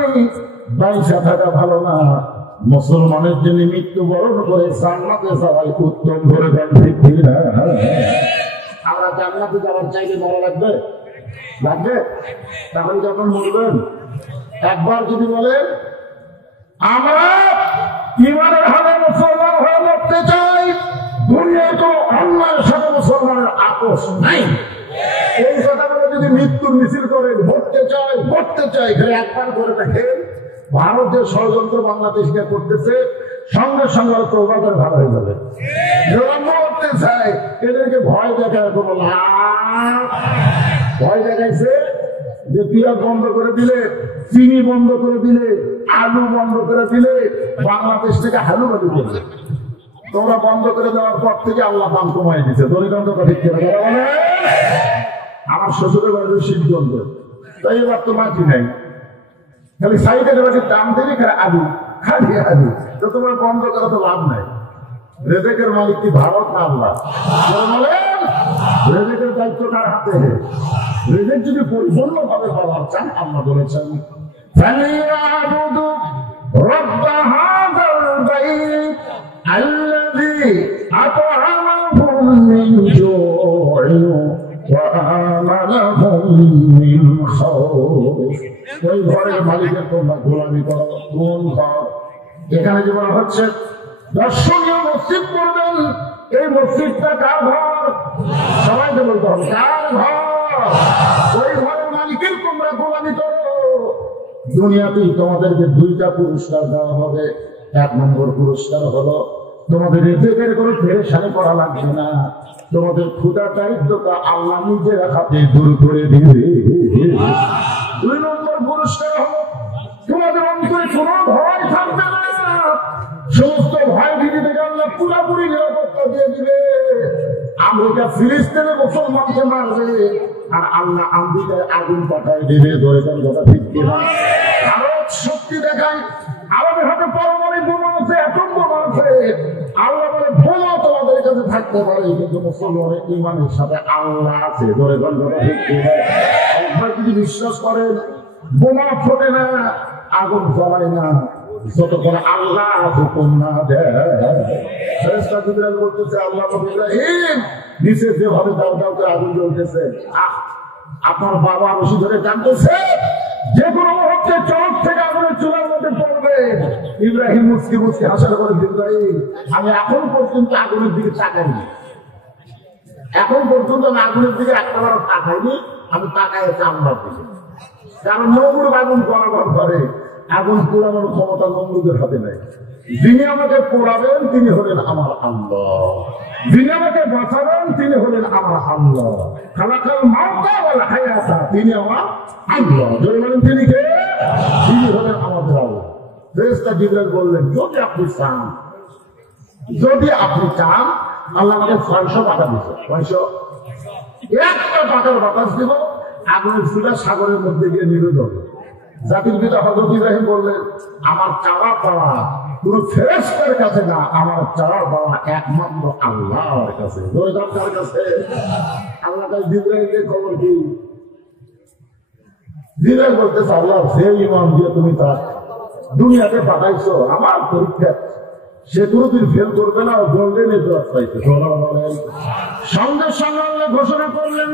বাইসা থাকা ভালো না, মুসলমানের জন্য মৃত্যুবরণ করে জান্নাতে যাওয়াই উত্তম। ধরে দেন ঠিক না? আমরা জান্নাতে যাওয়ার চাইলে মরা লাগবে, লাগবে। তাহলে যখন মরবেন একবার যদি বলেন আমরা ইমানের হালে মুসলমান হয়ে মরতে চাই, দুনিয়ায় তো অন্যায়ের সাথে মুসলমানের আপোষ নাই, এই কথা বলে যদি মৃত্যুর মিছিল করেন, মরতে চাই মরতে চাই, একবার করে দেখেন ভারতের ষড়যন্ত্র বাংলাদেশকে করতেছে, সঙ্গে সঙ্গে প্রভাবের ভালো হয়ে যাবে। মরতে চাই, এদেরকে ভয় দেখায় কোনো লাভ। ভয় দেখাইছে যে পেঁয়াজ বন্ধ করে দিলে, চিনি বন্ধ করে দিলে, আলু বন্ধ করে দিলে বাংলাদেশ থেকে হালু বালু করবে। তোমরা বন্ধ করে দেওয়ার পর থেকে আল্লাহ দাম কমাই দিচ্ছে। দরিদ্র ঠিক করে আমার শ্বশুরের বাড়ির সিদ্ধান্ত, তাই এবার তো মাটি নাই, খালি সাইডের বাড়ির দাম দিলে আলু খালি আলু, তো তোমার বন্ধ করা তো লাভ নাই। রেজেকের মালিক কি ভারত না আল্লাহ? রেজেকের দায়িত্ব কার হাতে? রেজেক যদি পরিপূর্ণ ভাবে পাওয়ার চান, আল্লাহ বলেছেন ওই ঘরের মালিকের তোমরা গোলামি করো। কোন ঘর? এখানে যে বলা হচ্ছে দর্শনীয় মসজিদ করবেন, এই মসজিদটা কার ঘর? সবাইকে বলতে হবে কার ঘর? ওই ঘরের মালিকের তোমরা গোলামি করো। দুনিয়াতেই তোমাদেরকে দুইটা পুরস্কার দেওয়া হবে। এক নম্বর পুরস্কার হলো তোমাদের রেজেকের কোনো পেরেশানি করা লাগবে না, তোমাদের ক্ষুধা দারিদ্রতা আল্লাহ নিজের হাতে দূর করে দিবে। দুই নম্বর পুরস্কার হলো তোমাদের অন্তরে কোনো ভয় থাকবে না, সমস্ত ভয় ভীতি থেকে আল্লাহ পুরোপুরি নিরাপত্তা দিয়ে দিবে। আমেরিকা ফিলিস্তিনে মুসলমানকে মারবে আর আল্লাহ আমেরিকায় আগুন পাঠায় দিবে। ধরে কোন কথা ঠিক কিনা? ভারত শক্তি দেখায়, আমাদের হাতে পারমাণবিক বোমা আছে, অ্যাটম বোমা আছে। আল্লাহ বলে বোমা তোমাদের কাছে থাকতে পারে, কিন্তু মুসলমানের ঈমানের সাথে আল্লাহ আছে। ধরে কোন কথা ঠিক কিনা? একবার যদি বিশ্বাস করেন বোমা ফোটে না, আগুন জ্বলায় না যতক্ষণ আল্লাহ হুকুম না দেয়। ফেরেশতা জিবরাইল বলতেছে আল্লাহ ইব্রাহিম নিচে যেভাবে দাও দাও করে আগুন জ্বলতেছে, আপনার বাবা রশি ধরে টানতেছে, যে কোনো মুহূর্তে চোখ থেকে আগুনের চুলার মধ্যে পড়বে। ইব্রাহিম মুচকি মুচকি হাসার করে জিবরাইল আমি এখন পর্যন্ত আগুনের দিকে তাকাইনি, এখন পর্যন্ত আমি আগুনের দিকে একটাবারও তাকাইনি, আমি তাকাইছি আল্লাহর দিকে। কারণ নমরুদ আগুন গণগণ করে, আগুন পোড়ানোর ক্ষমতা নমরুদের হাতে নেই। যিনি আমাকে পোড়াবেন তিনি হলেন আমার আল্লাহ, যিনি আমাকে বাঁচাবেন তিনি হলেন আমার আল্লাহ। খালাকাল মাউতা ওয়াল হায়াতা, তিনি আমার আল্লাহ। যদি বলেন তিনি কে? তিনি হলেন আমাদের আল্লাহ। ফেরেশতা জিবরাইল বললেন, যদি আপনি চান আল্লাহ আমাকে 600 টাকা দিচ্ছে, 600 একটা টাকার বাতাস দিব, আগুনের চুলা সাগরের মধ্যে গিয়ে নিবে যাবে। জাতির পিতা হযরত ইব্রাহিম বললেন, আমার চাওয়া পাওয়া কোন ফেরেশতার কাছে না, আমার চাওয়া পাওয়া একমাত্র আল্লাহর কাছে। কার কাছে? আল্লাহ কাছে। জিবরাইলের খবর কি? জিবরাইল বলতেছে, আল্লাহ যে ইমাম দিয়ে তুমি তার দুনিয়াতে পাঠাইছো আমার পরীক্ষা, সে কোনদিন ফেল করবে না, গোল্ডেন এডওয়ার্ড পাইছে। সঙ্গে সঙ্গে আল্লাহ ঘোষণা করলেন,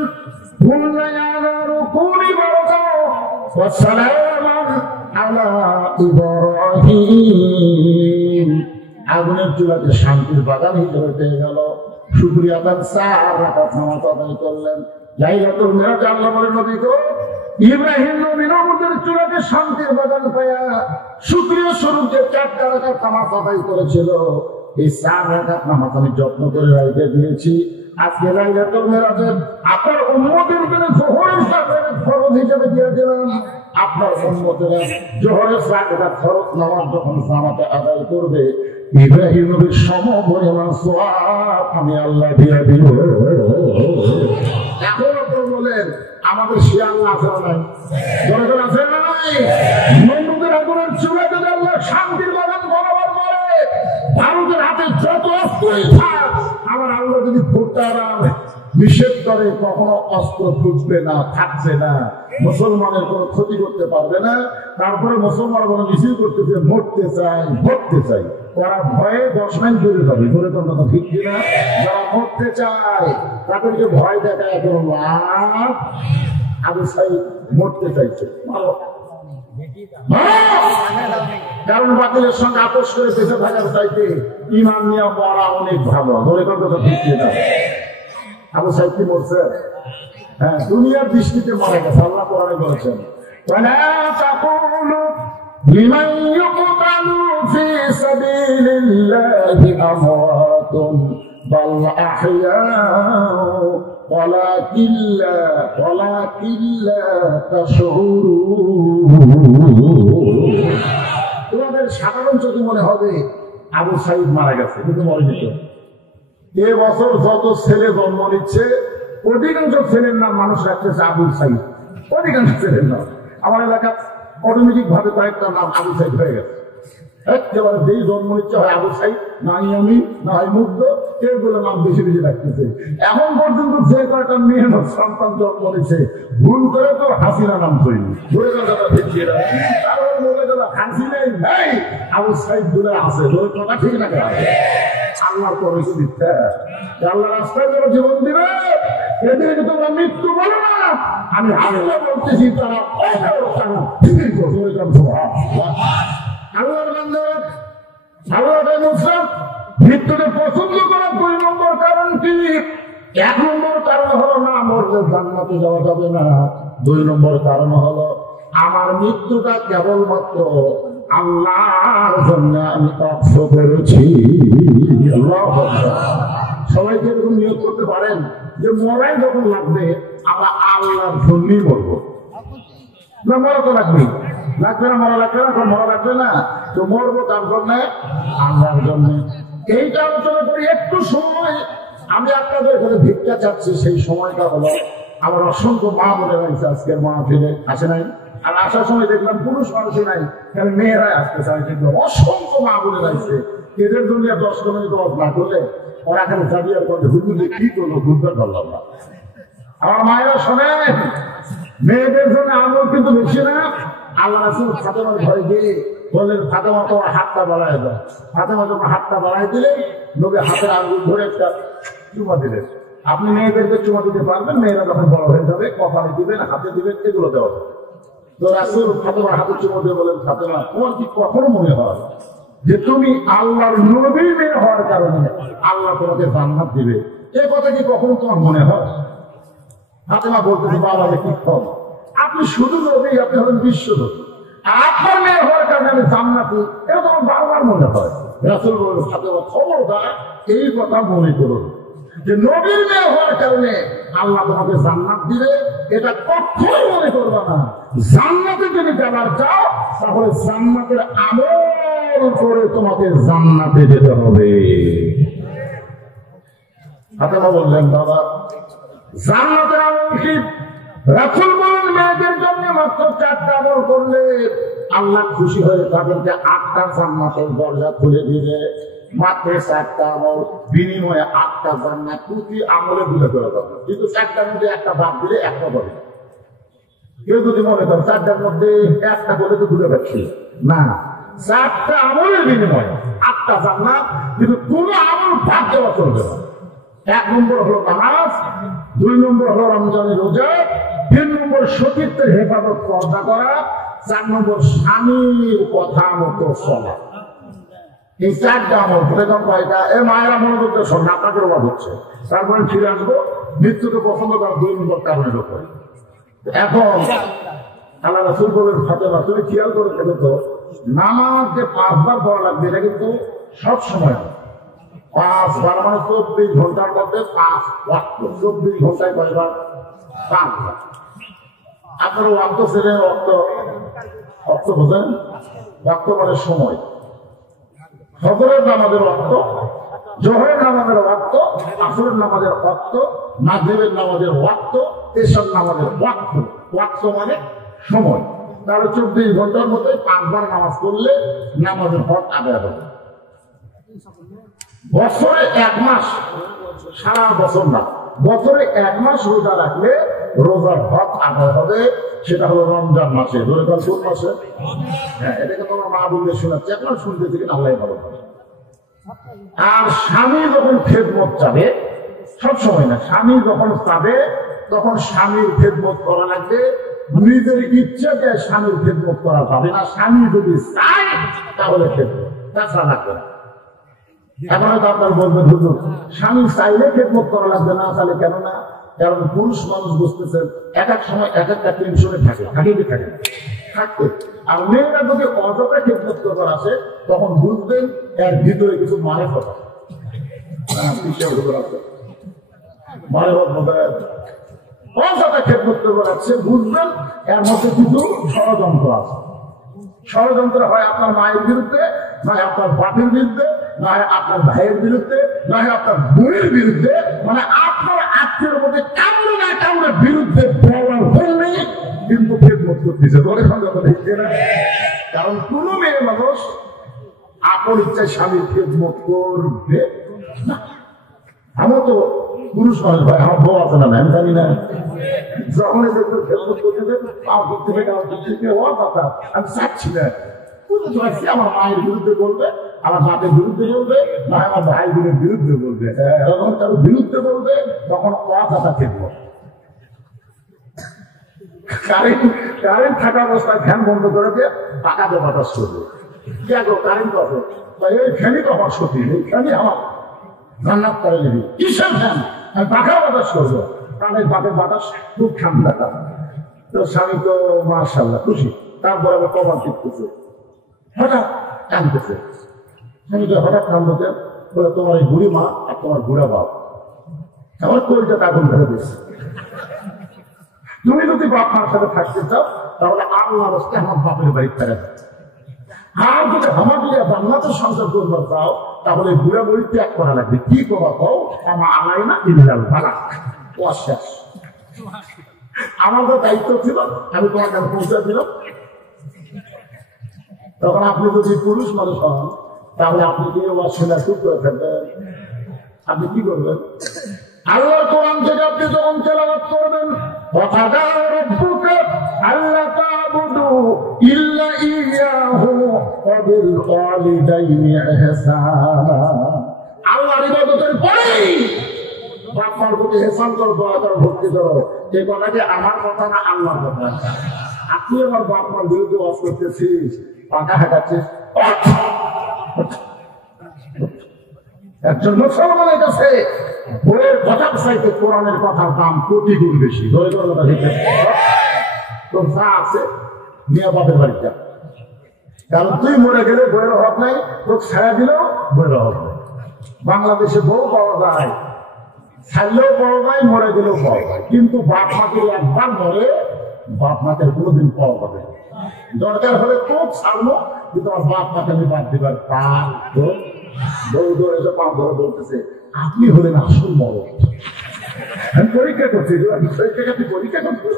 আগুনের চুলাতে শান্তির বাগান হিসেবে পেয়ে গেল। শুকরিয়া তার 4 রাকাত নামাজ আদায় করলেন। লাইলাতুল মিরাজ আল্লাহ বলেন, নবী গো, ইব্রাহিম নবী নবুদের চুলাতে শান্তির বাগান পায়া শুকরিয়া স্বরূপ যে 4 রাকাত নামাজ আদায় করেছিল, এই 4 রাকাত নামাজ আমি যত্ন করে রেখে দিয়েছি। আজকে লাইলাতুল মিরাজে আপনার উম্মতের জন্য যোহরের সালাত ফরজ হিসেবে দিয়ে দিলাম। আপনার উম্মতেরা যোহরের সালাত ফরজ নামাজ যখন জামাতে আদায় করবে, ইব্রাহিম নবীর সমপরিমাণ সওয়াব আমি আল্লাহ দিয়ে দিব। এখন আপনারা বলেন, আমাদের সে আল্লাহ আছে না নাই? দরকার আছে না নাই? নমরুদের আগুনের চুলা যদি আল্লাহ শান্তির বাগান বরাবর করে, ভারতের হাতে যত অস্ত্রই থাক, আমার আল্লাহ যদি ফুটারা নিষেধ করে, কখনো অস্ত্র ফুটবে না, থাকছে না, মুসলমানের কোনো ক্ষতি করতে পারবে না। তারপরে মুসলমান কোনো মিছিল করতেছে, মরতে চাই, ওরা ভয়ে 10 মাইল দূরে যাবে। ধরে তোর কথা ঠিক কিনা? যারা মরতে চায় তাদেরকে ভয় দেখায় কোনো লাভ। আবু সাইদ মরতে চাইছে, কারণ বাতিলের সঙ্গে আপোষ করে বেঁচে থাকার চাইতে ইমান নিয়ে মরা অনেক ভালো। ধরে তোর কথা ঠিক কিনা? আবু সাইদ কি মরছে? হ্যাঁ, দুনিয়ার দৃষ্টিতে মারা গেছে। আল্লাহ কোরআনে বলেছেন, ওয়ালা তাকুলু লিমান ইউকতালু ফি সাবিলিল্লাহি আমওয়াতুন বাল আহইয়াউ ওয়ালাকিন লা তাশউরুন। তোমাদের সাধারণ চোখে মনে হবে আবু সাইদ মারা গেছে, কিন্তু মরেনি তো। এ বছর যত ছেলে জন্ম নিচ্ছে, অধিকাংশ ছেলের নাম মানুষ রাখতেছে আবু সাইদ। অধিকাংশ ছেলের নাম আমার এলাকার অটোমেটিক ভাবে কয়েকটা নাম আবু সাইদ হয়ে গেছে। একেবারে যেই জন্ম নিচ্ছে হয় আবু সাইদ, নাই আমি, না হয় মুগ্ধ, এগুলো নাম বেশি বেশি রাখতেছে। এখন পর্যন্ত যে কয়েকটা মেয়ে সন্তান জন্ম নিচ্ছে, ভুল করে তো হাসিনা নাম তৈরি ধরে হাসিনাই নাই, আবু সাইদ বলে আছে। কথা ঠিক না? আল্লাহর পরিচয় দিচ্ছে, আল্লাহ রাস্তায় যারা জীবন দিবে এদেরকে তোমরা মৃত্যু বলো না। আমি আল্লাহ বলতেছি, তারা আল্লাহর বান্দারা আল্লাহর মুসলিম মৃত্যুকে পছন্দ করার 2 নম্বর কারণ কি? 1 নম্বর কারণ হলো না মরলে জান্নাতে যাওয়া যাবে না। 2 নম্বর কারণ হলো আমার মৃত্যুটা কেবলমাত্র আল্লাহর জন্য আমি তপস করেছি। সবাইকে এরকম নিয়োগ করতে পারেন যে মরাই যখন লাগবে আমরা আল্লাহর জন্যই মরবো না? মরা তো লাগবে না, মরা লাগবে না, মরা লাগবে না, তো মরবো তার জন্য, আল্লাহর জন্য। এইটা আলোচনা করি একটু সময়। আমি আপনাদের ঘরে ভিক্ষা চাচ্ছি, সেই সময়টা হলো আমার অসংখ্য মা মনে রয়েছে আজকের মা ফিরে আসে নাই। আর আসার সময় দেখলাম পুরুষ মানুষই নাই, কারণ মেয়েরাই আসতে চায়। কিন্তু অসংখ্য মা বলে রয়েছে, এদের জন্য 10 মিনিট অফ না করলে ওরা এখানে জাবিয়ার করতে হুজুরে কি করলো বুঝতে পারলাম না। আমার মায়েরা শোনেন, মেয়েদের জন্য আমল কিন্তু বেশি না। আল্লাহ রাসূল ফাতেমার ঘরে গিয়ে বললেন, ফাতেমা তোমার হাতটা বাড়ায় দাও। ফাতেমা যখন হাতটা বাড়ায় দিলেন, নবী হাতের আঙ্গুল ধরে একটা চুমা দিলেন। আপনি মেয়েদেরকে চুমা দিতে পারবেন, মেয়েরা যখন বড় হয়ে যাবে কপালে দিবেন, হাতে দিবেন, এগুলো দেওয়া হবে। তো রাসূল ফাতেমার হাতে চুমা দিয়ে বলেন, ফাতেমা তোমার কি কখনো মনে হয় যে তুমি আল্লাহর নবী মেয়ে হওয়ার কারণে আল্লাহ তোমাকে জান্নাত দিবে? এই কথা কি কখনো তোমার মনে হয়? ফাতেমা বলতেছে, বাবা কি কম, আপনি শুধু নবী, আপনি হলেন বিশ্ব নবী, আপনার মেয়ে হওয়ার কারণে আমি জান্নাতি, এটা তোমার বারবার মনে হয়। রাসূল বলেন খবরদার এই কথা মনে করুন যে নবীর মেয়ে হওয়ার কারণে আল্লাহ তোমাকে জান্নাত দিবে, এটা কখনোই মনে করবে না। জান্নাতে যদি যাবার চাও তাহলে জান্নাতের আমল করে তোমাকে জান্নাতে যেতে হবে। আপনারা বললেন বাবা জান্নাতের আমল কি? রাসূল বলেন মেয়েদের জন্য মাত্র 4টা আমল করলে আল্লাহ খুশি হয়ে তাদেরকে 8টা জান্নাতের দরজা খুলে দিবে। মাত্র 4টা আমল, বিনিময়ে 8টা জান্নাত। প্রতি আমলে 2টা করে পাবে, কিন্তু 4টার মধ্যে একটা বাদ দিলে একটা পাবে। কেউ যদি মনে করেন 4টার মধ্যে একটা বলে তো 2টা পাচ্ছি না, 4টা আমলের বিনিময়ে 8টা জান্নাত, কিন্তু কোনো আমল বাদ দেওয়া চলবে না। 1 নম্বর হলো নামাজ, 2 নম্বর হলো রমজানের রোজা, 3 নম্বর সতীত্বের হেফাজত পর্দা করা, 4 নম্বর স্বামীর কথা মতো চলা। এই 4টা আমল প্রথম কয়টা? এ মায়েরা মনোযোগ দিয়ে শোনেন, আপনাকে অবাক হচ্ছে। তারপরে ফিরে আসবো মৃত্যুকে পছন্দ করার 2 নম্বর কারণের উপরে। এখন আল্লাহ রাসূল বলেন ফাতেমা তুমি খেয়াল করে দেখো তো, নামাজ যে 5 বার পড়া লাগবে এটা কিন্তু সব সময় 5 বার, মানে 24 ঘন্টার মধ্যে 5 ওয়াক্ত। 24 ঘন্টায় কয়বার? 5 বার। আপনার ওয়াক্ত ছেড়ে ওয়াক্ত বোঝেন? ওয়াক্ত মানে সময়। ফজরের নামাজের ওয়াক্ত, জোহরের নামাজের ওয়াক্ত, আসরের নামাজের ওয়াক্ত, মাগরিবের নামাজের ওয়াক্ত, এশার নামাজের ওয়াক্ত। ওয়াক্ত মানে সময়। তাহলে 24 ঘন্টার মধ্যে 5 বার নামাজ পড়লে নামাজের হক আদায় হবে। বছরে 1 মাস, সারা বছর না, বছরে 1 মাস রোজা রাখলে রোজার হক আদায় হবে। সেটা হলো রমজান মাসে। কোন মাসে? হ্যাঁ, এটাকে তোমার মা বললে শোনাচ্ছে, আপনার শুনতে থেকে আল্লাহ ভালো করে। আর স্বামী যখন খেদমত চাবে, সব সময় না, স্বামী যখন চাবে তখন স্বামীর খেদমত করা লাগবে। নিজের ইচ্ছাকে স্বামীর খেদমত করা যাবে না। স্বামী যদি চায় তাহলে খেদমত, তাছাড়া লাগবে না। এখন হয়তো আপনার বলবেন হুজুর স্বামী চাইলে খেদমত করা লাগবে না, তাহলে কেন না? কারণ পুরুষ মানুষ বুঝতেছেন এক এক সময় এক একটা টেনশনে থাকে, থাকতে। আর মেয়েরা যদি অযথা খেদমত করবার আসে তখন বুঝবেন এর ভিতরে কিছু মানে কথা অযথা খেদমত করবার আসছে, বুঝবেন এর মধ্যে কিছু ষড়যন্ত্র আছে। ষড়যন্ত্র হয় আপনার মায়ের বিরুদ্ধে, নয় আপনার বাপের বিরুদ্ধে, নয় আপনার ভাইয়ের বিরুদ্ধে, নয় আপনার বোনের বিরুদ্ধে, মানে আপনার আত্মীয়ের মধ্যে কামড়ে না কামড়ে বিরুদ্ধে বলার হলে কিন্তু খেদমত করতেছে। কারণ কোন মেয়ে মানুষ আপন ইচ্ছায় স্বামীর খেদমত করবে না। আমার তো পুরুষ মানুষ ভাই, আমার বউ আছে না, আমি জানি না। যখন খেদমত করতেছে আমি চাচ্ছি না, আমার মায়ের বিরুদ্ধে বলবে, আমার বাপের বিরুদ্ধে বলবে, না আমার ভাই বোনের বিরুদ্ধে বলবে। যখন তার বিরুদ্ধে বলবে তখন অযথা খেদমত। কারেন্ট থাকা অবস্থায় ফ্যান বন্ধ করে দিয়ে টাকাতে বাতাস করবে। কারেন্ট আছে, এই ফ্যানই তো আমার সত্যি, এই ফ্যানই আমার রান্নার করে নিবি। কিসের ফ্যান? আমি পাখা বাতাস করবো, কারণ এই পাখের বাতাস খুব ঠান্ডা। তো স্বামী তো মাশাআল্লাহ খুশি। তারপর আবার কপাল টিপতেছে, হঠাৎ কাঁদতেছে। স্বামী তো হঠাৎ কান্দতে বলে তোমার এই বুড়ি মা আর তোমার বুড়া বাপ আমার কলটা আগুন ধরে দিচ্ছে। তুমি যদি বাপ মার সাথে থাকতে চাও তাহলে আল্লাহ রাস্তায় আমার বাপের বাড়ি ফেরা যাচ্ছে। আর যদি আমাকে জান্নাতের সংসার করবার চাও তাহলে বুড়া বই ত্যাগ করা লাগবে। কি করবা কও? আমার আলাই না ইল্লাল বালাক, শেষ। আমার তো দায়িত্ব ছিল, আমি তোমার কাছে পৌঁছে দিলাম। তখন আপনি যদি পুরুষ মানুষ হন তাহলে আপনি কি ওয়াসিলা চুপ করে থাকবেন? আপনি কি করবেন? আল্লাহ কোরআন থেকে আপনি যখন তেলাওয়াত করবেন, ওয়াকাদা রাব্বুকা আল্লা তা'বুদু ইল্লা ইয়্যাহু ওয়া বিল ওয়ালিদাইনি ইহসানা। আল্লাহর ইবাদতের পরেই বাপ মার প্রতি ইহসান করো, দয়া করো, ভক্তি করো। এই কথাটি আমার কথা না, আল্লাহর কথা। আপনি আমার বাপ মার বিরুদ্ধে ওয়াজ করতেছিস, পাকা হাঁটাচ্ছিস। একজন মুসলমানের কাছে বইয়ের কথা চাইতে কোরআনের কথার দাম কোটি গুণ বেশি। তোর যা আছে নিয়ে বাপের বাড়িটা কারণ তুই মরে গেলে বইয়ের অভাব নাই, তোকে ছায়া দিলেও বইয়ের অভাব নাই। বাংলাদেশে বউ পাওয়া যায়, ছাড়লেও পাওয়া যায়, মরে গেলেও পাওয়া যায়, কিন্তু বাপ মাকে একবার মরে বাপ মাকে কোনোদিন পাওয়া যাবে না। দরকার হলে খুব ছাড়বো, কিন্তু আমার বাপ মাকে আমি বাদ দিবার পার বউ ধরে এসে পা ধরে বলতেছে আপনি হলেন আসল মরদ। আমি পরীক্ষা করছি, পরীক্ষা করছি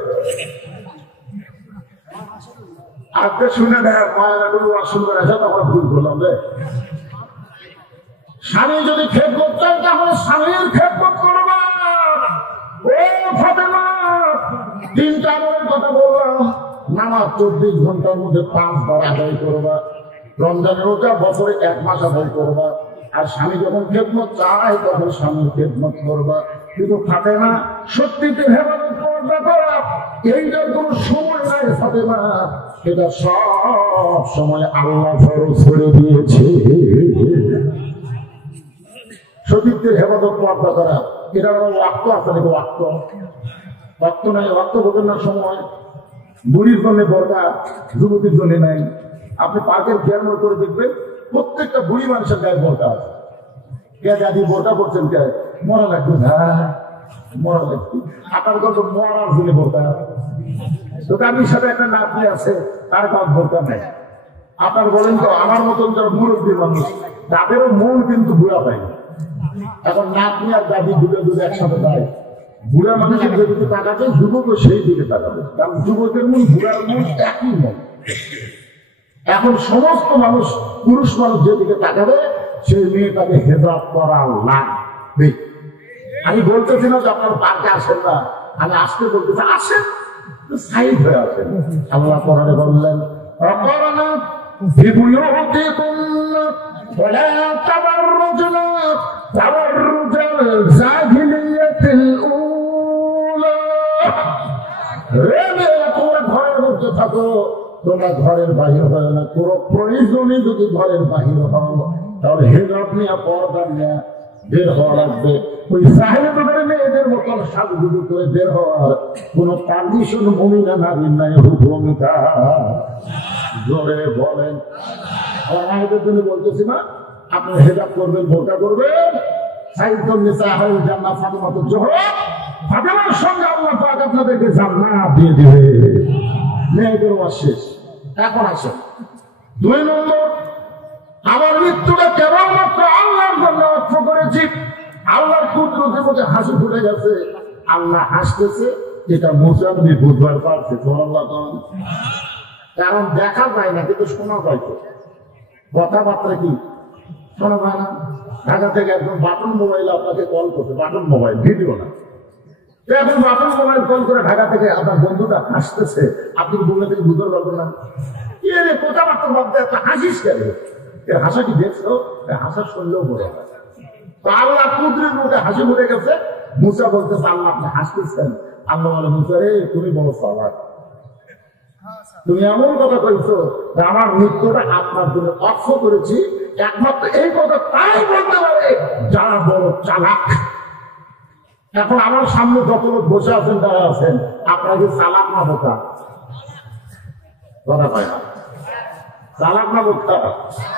আজকে শুনে দেয় মায়েরা আসল করে আসে, তখন ভুল করলাম রে। স্বামী যদি খেদমত চায় তাহলে স্বামীর খেদমত করবা। ও ফাতেমা, 3টা আমলের কথা বললাম। নামাজ 24 ঘন্টার মধ্যে 5 বার আদায় করবা। রমজানের রোজা বছরে 1 মাস আদায় করবা। আর স্বামী যখন খেদমত চায় তখন স্বামীর খেদমত করবা। কিন্তু ফাতেমা, সত্যিতে হেফাজত করা এইটার কোন সময় নাই ফাতেমা, এটা সব সময় আল্লাহ ফরজ করে দিয়েছে। সতীত্বের হেফাজত পর্দা করা, এটা ওয়াক্ত আছে নাকি? ওয়াক্ত নাই, ওয়াক্ত বোঝেন না সময়। বুড়ির জন্য বর্গা, যুবতীর জন্য নাই। আপনি পার্কের খেয়াল করে দেখবেন প্রত্যেকটা বুড়ি মানুষের গায়ে বর্গা আছে। কে দাদি বর্গা করছেন? কে মরা লাগবে না, মরা লাগবে। আপনার কত মরার জন্য বর্গা। দোকানির সাথে একটা নাতনি আছে, তার কাজ বর্গা নাই। আপনার বলেন তো, আমার মতন যারা মুরব্বী মানুষ তাদেরও মন কিন্তু বুড়া পায়নি। এখন নাতনি আর দাদি দুটো একসাথে যায়, বুড়া মানুষের যেদিকে তাকাবে যুবকও সেই দিকে তাকাবে, কারণ যুবকের মন বুড়ার মন একই মন। এখন সমস্ত মানুষ, পুরুষ মানুষ যেদিকে তাকাবে সেই মেয়েটাকে হেজাব করা লাগবে। আমি বলতেছি না যে আপনার পার্কে আসেন না, আমি আসতে বলতেছি আসেন, সাইড হয়ে আসেন। আল্লাহ কোরআনে বললেন অপরানা বিবুয়ুতিকুম ওয়ালা তাবাররুজনা তাবাররুজাল জাহিলিয়াতিল উলা। রে মেয়েরা, তোমরা ঘরের মধ্যে থাকো, তোমরা ঘরের বাহির হয় না। পুরো প্রয়োজনে যদি ঘরের বাহির হও তাহলে হেজাব নিয়ে পর্দা নিয়ে বের হওয়া লাগবে। ওই সাহেবদের মেয়েদের মতন সাজুগুজু করে বের হওয়ার কোন পারমিশন মুমিনা নারীর নাই। ভূমিকা জোরে বলেন। আমাদের জন্য বলতেছি না, আপনি হেজাব করবেন, বোরকা করবেন। সাইদুন নিসা হয় জান্নাত ফাতেমাতুল জোহরা, ফাতেমার সঙ্গে আল্লাহ পাক আপনাদেরকে জান্নাত দিয়ে দিবে। মেয়েদের ওয়াজ শেষ। এখন আসেন 2 নম্বর, আমার মৃত্যুটা কেবলমাত্র আল্লাহর জন্য অর্থ করেছি। আল্লাহর কুদরতের মধ্যে হাসি ফুটে গেছে, আল্লাহ হাসতেছে, এটা মুসানবি বুঝবার পারছে। কারণ দেখা যায় না, কিন্তু শোনা যায় তো। কথাবার্তা কি শোনা যায় না? ঢাকা থেকে একদম বাটন মোবাইল আপনাকে কল করছে, বাটন মোবাইল, ভিডিও না। এখন বাটন মোবাইল কল করে ঢাকা থেকে আপনার বন্ধুটা হাসতেছে, আপনি বললে থেকে বুঝতে পারবেন না। কি রে, কথাবার্তা মধ্যে একটা হাসিস কেন? এর হাসা কি দেখছো? হাসা শুনলেও বড় হয়। আল্লাহ কুদরতের মধ্যে হাসি ফুটে গেছে। মুসা বলতেছে আল্লাহ আপনি হাসতেছেন। আল্লাহ বলে মুসা রে, তুমি বড় চালাক, তুমি এমন কথা কইছো যে আমার মৃত্যুটা আপনার জন্য অর্থ করেছি। একমাত্র এই কথা তাই বলতে পারে যারা বড় চালাক। এখন আমার সামনে যত লোক বসে আছেন, যারা আছেন, আপনারা কি চালাক না বোকা? কথা পায় না, চালাক না বোকা?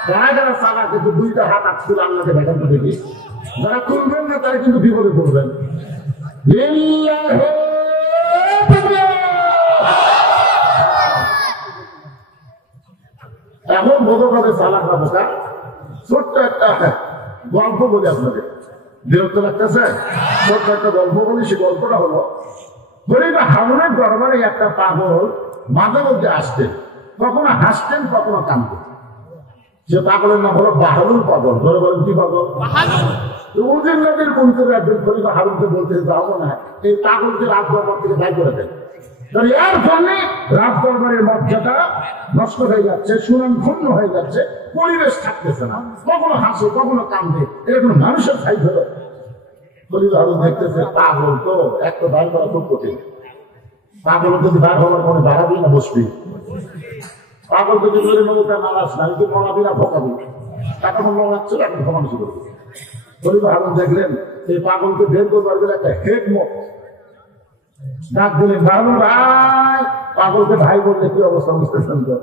যারা যারা চালাক, কিন্তু 2টা হাত আসছিল আল্লাহকে দেখান তো দেখি। যারা তুলবেন না তারা কিন্তু বিপদে পড়বেন। এখন বোধ হবে চালাক না বোকা। ছোট্ট একটা গল্প বলি আপনাদের, বিরক্ত লাগতেছে? ছোট্ট একটা গল্প বলি। সে গল্পটা হলো, গরিবা হারুনের দরবারে একটা পাগল মাঝে মধ্যে আসতেন, কখনো হাসতেন কখনো কাঁদতেন। সে পাগলের নাম হলো বাহালুল পাগল। ধরে বলেন কি পাগল? উজির নদীর বন্ধুরা একজন গরিবা হারুনকে বলতে যাবো না, এই পাগলকে রাজদরবার থেকে দায় করে দেন। এর জন্য রাজদরবারের মর্যাদা নষ্ট হয়ে যাচ্ছে, সুনাম ক্ষুণ্ণ হয়ে যাচ্ছে, পরিবেশ থাকতেছে না। কখনো হাসে কখনো কান্দে, এরকম মানুষের ছাই ধরো। গরিবা হারুন দেখতেছে পাগল তো, একটা বার করা খুব কঠিন। পাগল যদি বার হওয়ার পরে দাঁড়াবি না বসবি? পাগল যদি ধরে মনে তার নামাজ না, কিন্তু পড়াবি না ভোকাবি, তাকে মনে লাগছে এখন ক্ষমা বেশি করবে। গরিবা হারুন দেখলেন এই পাগলকে বের করবার গেলে একটা হেড মত ডাক দিলেন, বাবু ভাই, পাগলকে ভাই বললে কি অবস্থা বুঝতেছেন তো?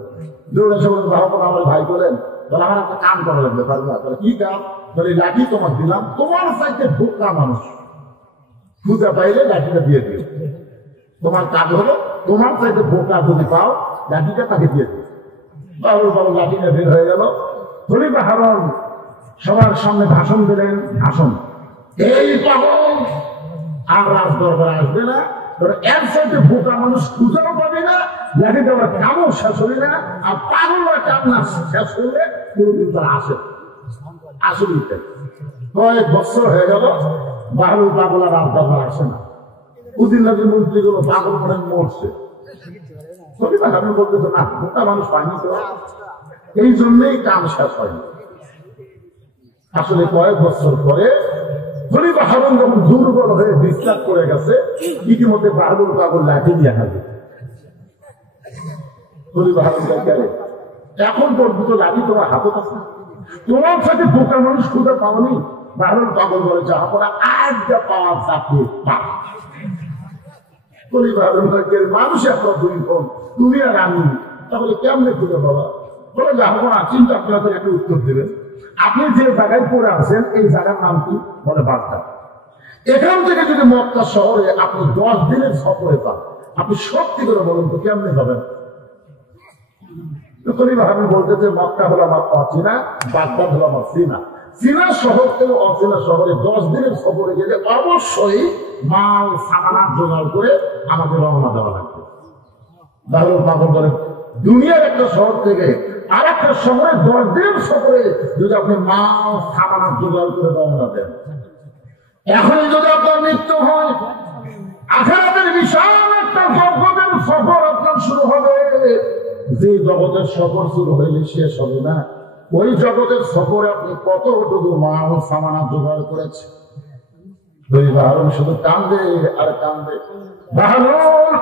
দৌড়ে সে বলতে বাবা আমার ভাই বলেন, তাহলে আমার একটা কাম করা লাগবে, পারবে না? তাহলে কি কাম? তাহলে লাঠি তোমার দিলাম, তোমার চাইতে বোকা মানুষ খুঁজে পাইলে লাঠিটা দিয়ে দিও। তোমার কাজ হলো তোমার চাইতে বোকা যদি পাও লাঠিটা তাকে দিয়ে দিও। বাবুর বাবু লাঠিটা বের হয়ে গেল। খলিফা হারুন সবার সামনে ভাষণ দিলেন। ভাষণ, এই পাগল আর রাজ দরবারে আসবে না, এর সাথে বোকা মানুষ খুঁজেও পাবে না, লাঠি দেওয়ার কামও শেষ হলে না, আর পাগলের কাম না শেষ হলে কোনদিন তারা আসে আসলে। কয়েক বছর হয়ে গেল বাহাদুর পাগল আর রাজ দরবার আসে না। দুদিন লাগে মন্ত্রীগুলো পাগল করে মরছে। খলিফা হারুন বলতেছে না, বোকা মানুষ পায়নি তো, এই জন্যই কাম শেষ হয়নি। আসলে কয়েক বছর পরে খলিফা হারুন যখন দুর্বল হয়ে বিশ্বাস করে গেছে, ইতিমধ্যে বাহাদুর পাগল লাঠি নিয়ে হাজির। খলিফা হারুন গেলে, এখন পর্যন্ত লাঠি তোমার হাতে আছে, তোমার সাথে বোকা মানুষ খুঁজে পাওনি। বাহাদুর পাগল বলে যা আমরা আজটা পাওয়া যাবে। খলিফা হারুন মানুষ এত দুই ফোন, তুমি আর আমি, তাহলে কেমনে খুঁজে পাবা? বলে যাবো না, চিন্তা আপনাদের একটা উত্তর দেবেন। আপনি যে জায়গায় পড়ে আছেন এই জায়গার নাম কি? বলে বাগদাদ। এখান থেকে যদি মক্কা শহরে আপনি 10 দিনের সফরে যান, আপনি সত্যি করে বলুন তো কেমনে যাবেন? খলিফা হারুন বলতেছে মক্কা হলো আমার অচেনা, বাগদাদ হলো আমার চেনা। চীনা শহর থেকে অচেনা শহরে 10 দিনের সফরে গেলে অবশ্যই মাল সামানাত জোগাড় করে আমাকে রওনা দেওয়া লাগবে। বাহাদুর পাগল বলে দুনিয়ার একটা শহর থেকে আর একটা শহরে 10 দিনের সফরে যদি আপনি মাল সামানাত জোগাড় করে রওনা দেন, এখন যদি আপনার মৃত্যু হয়, আখিরাতের বিশাল একটা জগতের সফর আপনার শুরু হবে। যে জগতের সফর শুরু হইলে শেষ হবে না, ওই জগতের সফরে আপনি কতটুকু মাল সামানাত জোগাড় করেছেন। খলিফা হারুন শুধু কান্দে আর কান্দে। বাহাদুর,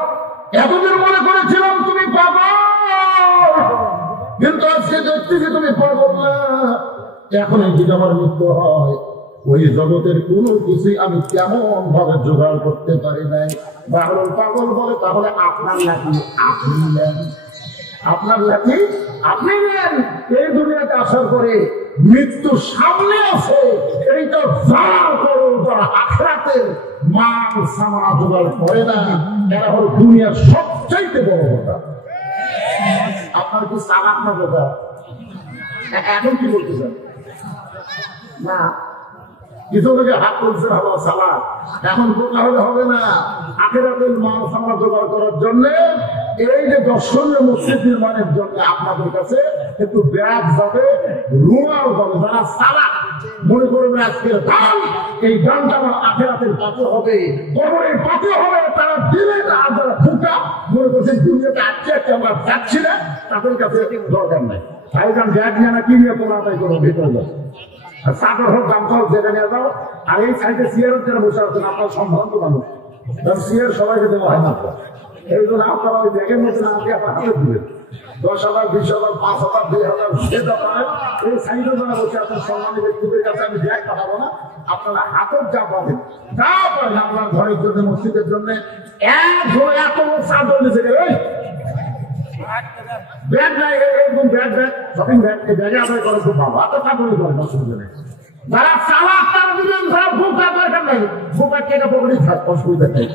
এতদিন মনে করেছিলাম তুমি পাগল, কিন্তু আজকে দেখতেছি তুমি পাগল না। এখন যদি আমার মৃত্যু হয়, ওই জগতের কোনো কিছুই আমি কেমন ভাবে জোগাড় করতে পারি নাই। বাহাদুর পাগল বলে তাহলে আপনার লাঠি আপনি নেন, আপনার লাঠি আপনি নেন। এই দুনিয়াতে আসার পরে মৃত্যু সামনে আছে, এইটা যা করো তারা আখিরাতের মাল সামানা জোগাড় করে না। এরা হল দুনিয়ার সবচাইতে বড় কথা। আপনার কি সালাক না কথা? এখন কি বলতেছেন? না, কিছু লোকে হাত তুলছে হলো সালাক। এখন বোকা হলে হবে না। আখিরাতের মাল সামানা জোগাড় করার জন্য এই যে দর্শনীয় মসজিদ নির্মাণের জন্য আপনাদের কাছে একটু ব্যাগ যাবে, রুমাল যাবে। যারা সালাক মনে করবে আজকের গান, এই গানটা আমার আখিরাতের পাথর হবে, কবরের পাথর হবে, তারা দিলে আর যারা ফুটা মনে করছেন দুনিয়াতে আজকে একটা আমরা যাচ্ছি না, তাদের কাছে দরকার নাই। ভাইজান ব্যাগ নিয়ে না কি নিয়ে তোলাটাই করো, ভেতরে যাও, চাদর হোক গামছা হোক যেটা নিয়ে যাও। আর এই সাইডে সিয়ারের যারা বসে আছেন আপনার সম্ভ্রান্ত মানুষ, সিয়ার সবাইকে দেওয়া হয় না। এই জন্য আপনারা ওই ব্যাগের মধ্যে না দিয়ে আপনার হাতে দিবেন। 10,000, 20,000, 5,000, 2,000 সেটা পায়। এই সাইডে যারা বসে আছেন সম্মানী ব্যক্তিদের কাছে আমি ব্যাগ পাঠাবো না, আপনারা হাতের যা পাবেন যা পাবেন আপনার ঘরের জন্য, মসজিদের জন্য। এত চাদর নিচে গেলে ব্যাগ নাই, এরকম ব্যাগ শপিং ব্যাগ, এই ব্যাগে আদায় করে খুব ভালো। এত চাদরই করেন, অসুবিধা নেই। যারা চালাক তারা দিবেন, যারা বোকা দরকার নাই, বোকা কেটে পকড়ি থাক, অসুবিধা নেই।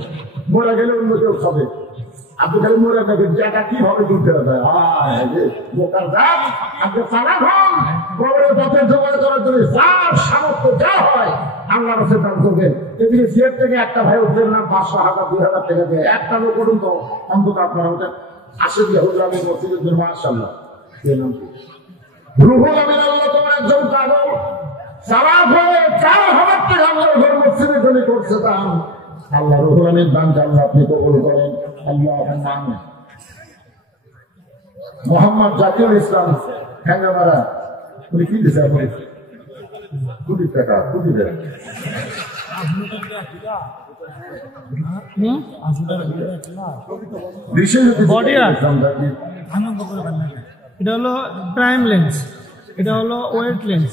মরে গেলে অন্য কেউ খাবে, আপনি খালি মরে থাকেন, জায়গা কিভাবে দূর করে দেয়? বোকার দাম, আপনি চালাক হন, কবরের পথে জোগাড় করার জন্য যার সামর্থ্য যা হয় আল্লাহ রাসূল দান করবেন। এদিকে সিলেট থেকে একটা ভাই উঠলেন না, 500,000, 2,000 টাকা দিয়ে একটা লোক করুন তো অন্তত আপনারা ওটা আসে দিয়ে হুজুর আমি মসজিদের জন্য মাশাআল্লাহ রুহুল আমিন আল্লাহ তোমার একজন পাগল চালাক হয়ে 4,000 টাকা আল্লাহর ঘর মসজিদের জন্য করছে দান। আল্লাহ রুহুল আমিন দানকে আল্লাহ আপনি কবুল করেন। আল্লাহুম্মা আমিন। মোহাম্মদ জাকির ইসলাম হ্যাঙ্গামারা উনি কি দিছে? আপনি 20 টাকা 20 দেন। এটা হলো প্রাইম লেন্স, এটা হলো ওয়েট লেন্স।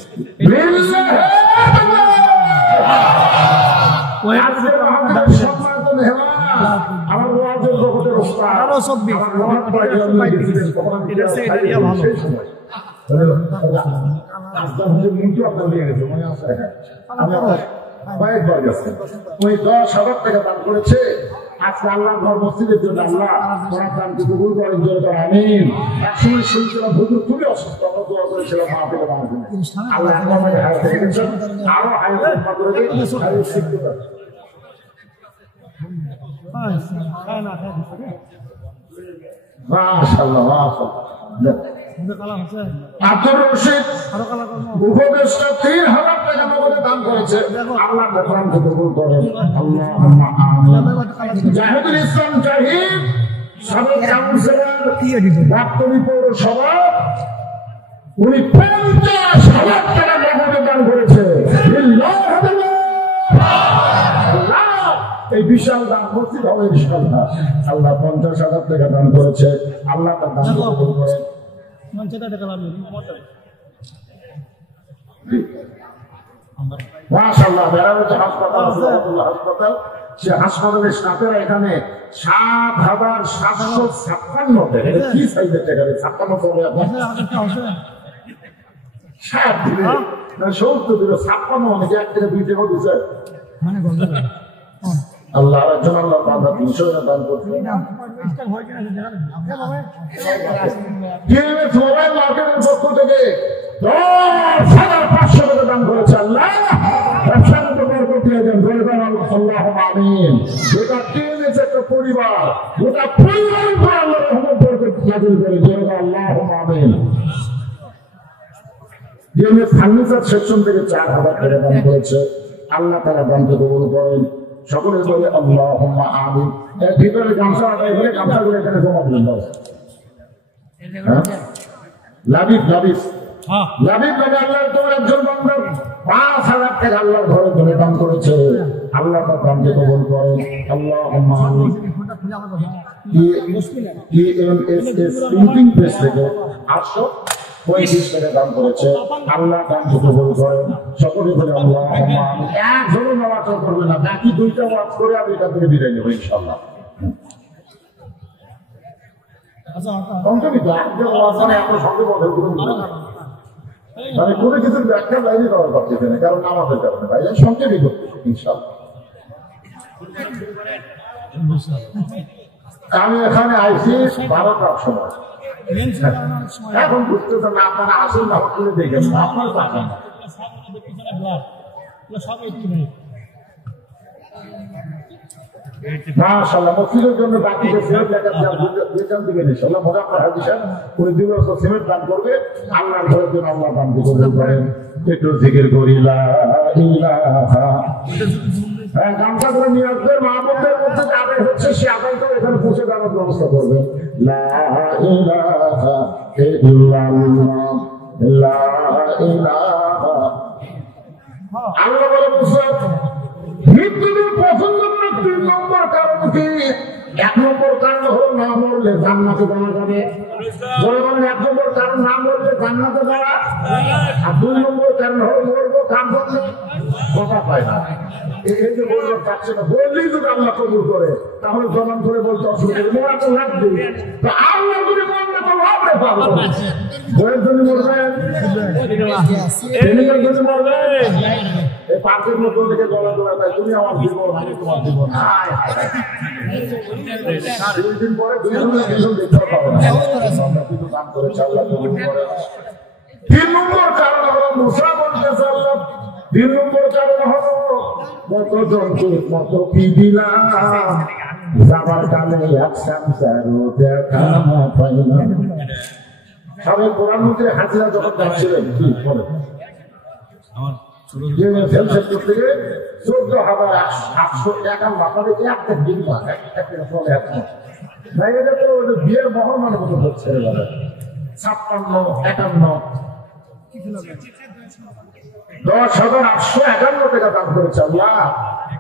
আমার নামাজের জগতের ওস্তাদ 18-24 আমার নামাজ পড়ায় নিয়ে গেছিলেন, তখন আমি এটা হচ্ছে এটা দিয়ে ভালো। সেই সময় আজকাল যে মুন্টু আপনার নিয়ে গেছে মনে আছে? আমি আপনার কয়েকবার গেছি। ওই 10,000 টাকা দান করেছে। আজকে আল্লাহ ঘর মসজিদের জন্য আল্লাহ ওনার দানকে কবুল করেন, জোরে করে আমিন। একসময় শুনছিলাম হুজুর খুবই অসুস্থ, আমরা দোয়া করেছিলাম মাহফিলে বানার জন্য। আল্লাহ আমাদের হায়াত রেখেছেন, আরো হায়াত রক্ষা করে দিন, আরো শিক্ষিত করেন। মাশাআল্লাহ, মাশাআল্লাহ। আব্দুর রশিদ উপদেষ্টা 3,000 টাকা নগদে দান করেছে। আল্লাহ কোরআনকে কবুল করেন, আল্লাহুম্মা আমিন। জাহিদুল ইসলাম জাহিদ সাবেক কাউন্সিলর ডাক্তারি পৌরসভা, উনি 50,000 টাকা নগদে দান করেছে। এই বিশাল দান মসজিদ হবে ইনশাআল্লাহ। আল্লাহ 50,000 টাকা দান করেছে। আল্লাহ তার দান কবুল করেন। মাশাআল্লাহ, বেড়াতে হাসপাতাল, হাসপাতাল, সে হাসপাতালের স্টাফেরা এখানে 7,756 টাকা, কি সাইজের টাকা রে? 56 চলে আপনার 7 দিলে না 70 দিল, 56 অনেকে 1 টাকা 2 টাকা দিচ্ছে। আল্লাহ একজন আল্লাহ বান্দা 300 টাকা দান করছে। ডিএমএস মোবাইল মার্কেটের পক্ষ থেকে 10,500 টাকা দান করেছে। আল্লাহ ব্যবসার মতো বরকত দিয়ে দেন, বলে দেন আল্লাহুম্মা আমিন। গোটা ডিএমএস একটা পরিবার, গোটা পরিবারের উপর আল্লাহ রহমত বরকত নাযিল করে, বলে দেন আল্লাহুম্মা আমিন। ডিএমএস ফার্নিচার সেকশন থেকে 4,000 টাকা দান করেছে। আল্লাহ তাআলা দানকে কবুল করেন। সকলে বলে আল্লাহুম্মা আমিন। এর ভিতরে গামছা আছে, এখানে গামছাগুলো এখানে জমা দিন দাও। লাবিব লাবিব লাবিব মানে আল্লাহর তোর একজন বান্দা 5,000 টাকা আল্লাহর ঘরে ধরে দান করেছে। আল্লাহ তার দানকে কবুল করেন, আল্লাহুম্মা আমিন। EMSS প্রিন্টিং প্রেস থেকে 835 টাকা দান করেছে। আল্লাহ দানকে কবুল করেন। সকলে বলে আল্লাহুম্মা আমিন। একজনও নামাজ করবে না, বাকি 2টা ওয়াজ করে আমি এটা থেকে বিদায় নেব ইনশাআল্লাহ। মানে কোনো কিছুর ব্যাখ্যা লাইনে দেওয়ার করতেছে না, কারণ আমাদের কারণে ভাই সংক্ষেপই করতে ইনশাআল্লাহ। আমি এখানে আইসি 12টার সময়, এখন বুঝতেছেন না, আপনারা আসুন না, করে দেখেন না, আপনার পাঠান না। মাশাআল্লাহ, মসজিদের জন্য বাকি যে সিমেন্ট যেখান থেকে ইনশাআল্লাহ মজা আপনার হাদিসের ওই 2 বছর সিমেন্ট দান করবে। আল্লাহর ঘরের জন্য আল্লাহ দান কবুল করেন। একটু জিকির করি লা ইলাহা। হ্যাঁ, গামছা করে নিয়ে আসবেন। মাহবুবদের মধ্যে যাবে হচ্ছে সে আদায় করে এখানে পৌঁছে দেওয়ার ব্যবস্থা করবে। লা ইলাহা ইল্লাল্লাহ, লা ইলাহা। আল্লাহ বলে মৃত্যুদের পছন্দ করে 3 নম্বর কারণ কি? 1 নম্বর কারণ হলো না মরলে জান্নাতে যাওয়া যাবে। বলবেন 1 নম্বর কারণ না মরলে জান্নাতে যাওয়া, আর 2 নম্বর কারণ হলো মরবো কার জন্য? কথা পায় না। এই যে বলবো পাচ্ছে না, বললেই যদি আল্লাহ কবুল করে তাহলে জমান করে বলতে অসুবিধা নেই, মরা তো লাগবে। তো আল্লাহ যদি মরলে তো লাভরে পাবো। বইয়ের জন্য মরবেন, প্রেমিকের জন্য মরবেন। এই পার্কের মধ্যে থেকে গলা দোলা পায়, তুমি আমার জীবন, আমি তোমার জীবন। 2 দিন পরে 2 দেখতে পাবো না। আমরা কিন্তু দান করেছি, আল্লাহ কবুল করে। 3 নম্বর কারণ হলো মুসা বলতেছে আল্লাহ 3 নম্বর কারণ হলো কত জন্তু কত কি দিলাম, যাবার কালে একসাম সারো দেখা পাইলাম। সাবেক প্রধানমন্ত্রী হাসিনা যখন যাচ্ছিলেন কি বলে বিয়ের মহল মানে কত হচ্ছে 56, 51, 10,851 টাকা দান করেছে। আল্লাহ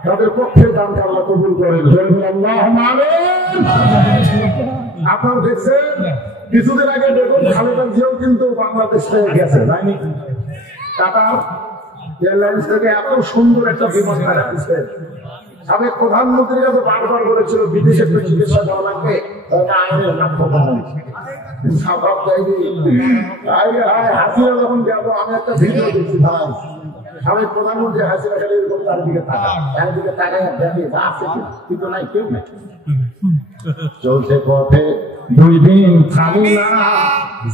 তাদের পক্ষে দান আল্লাহ কবুল করেন। আপনারা দেখছেন কিছুদিন আগে দেখুন খালেদা জিয়াও কিন্তু বাংলাদেশ থেকে গেছে, তাই নাকি? টাটা এয়ারলাইন্স থেকে এত সুন্দর একটা বিমান ছাড়া দিচ্ছে, সাবেক প্রধানমন্ত্রীর কাছে বারবার বলেছিল বিদেশে একটু চিকিৎসা দেওয়া লাগবে, আইনের হাসিনা যখন যাবো আমি একটা ভিডিও দেখছি ভাই, সাবেক প্রধানমন্ত্রী হাসিনা খালি এরকম তার দিকে তাকায়, তার দিকে তাকায় দেখে আছে কিন্তু নাই, কেউ নাই। চলছে পথে 2 দিন থামি না,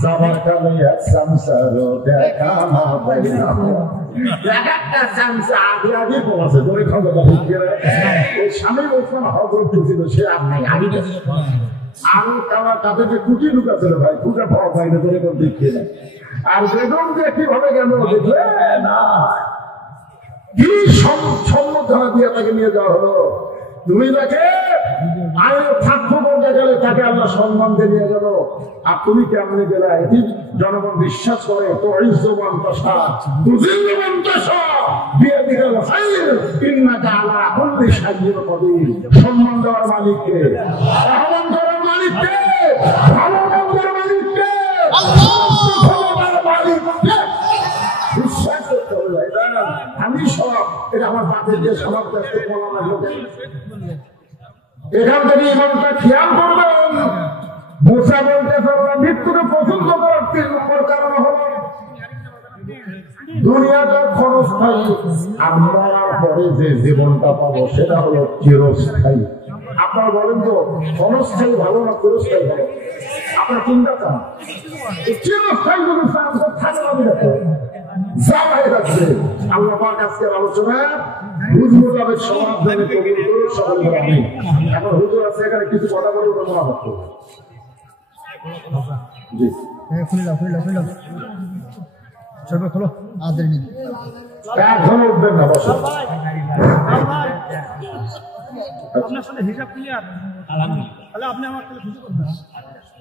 যাবার কালে এক সংসার দেখা না পাইনা, একটা সংসার আগে আগে পড়াছে ধরে খাওয়া ওই স্বামী ওসমান হজরত ছিল, সে আর নাই। আমি খাওয়া তাদের যে কুটি লুকা ছিল ভাই, কুটা পাওয়া যায় না ধরে কেউ দেখিয়ে না। আর বেগম যে কিভাবে গেল দেখলে না, কি সম্মুখধারা দিয়ে তাকে নিয়ে যাওয়া হলো। তুমি তাকে আয়ের সাক্ষ্য বলতে গেলে তাকে আল্লাহ সম্মান দিয়ে নিয়ে গেল, আর তুমি কেমনে গেলে? এটি জনগণ বিশ্বাস করে। তো সম্মান দেওয়ার মালিককে, আহ্বান করার মালিককে, ভালো মন্দের মালিককে, মালিককে বিশ্বাস করতে হবে। আমি সব এটা আমার বাপের যে সমাজ বলা লাগলো, এখান থেকে ইমানটা খেয়াল করবেন। মুসা বলতে পারলাম মৃত্যুকে পছন্দ করার 3 নম্বর কারণ হলো দুনিয়াটা ক্ষণস্থায়ী, আর মরার পরে যে জীবনটা পাবো সেটা হলো চিরস্থায়ী। আপনারা বলেন তো ক্ষণস্থায়ী ভালো না চিরস্থায়ী ভালো? আপনার চিন্তা চান চিরস্থায়ী যদি চান তো থাকে আল্লাহ পাক আজকের আলোচনা বুঝবো যাবে সমাজ যাবে সকল আমি এখন হুজুর আছে এখানে কিছু কথা বলবো মনে হতো। জি খোলো আদের নেই এখন উঠবেন না, বসো। আপনার সাথে হিসাব ক্লিয়ার, তাহলে আপনি আমার সাথে খুশি করবেন।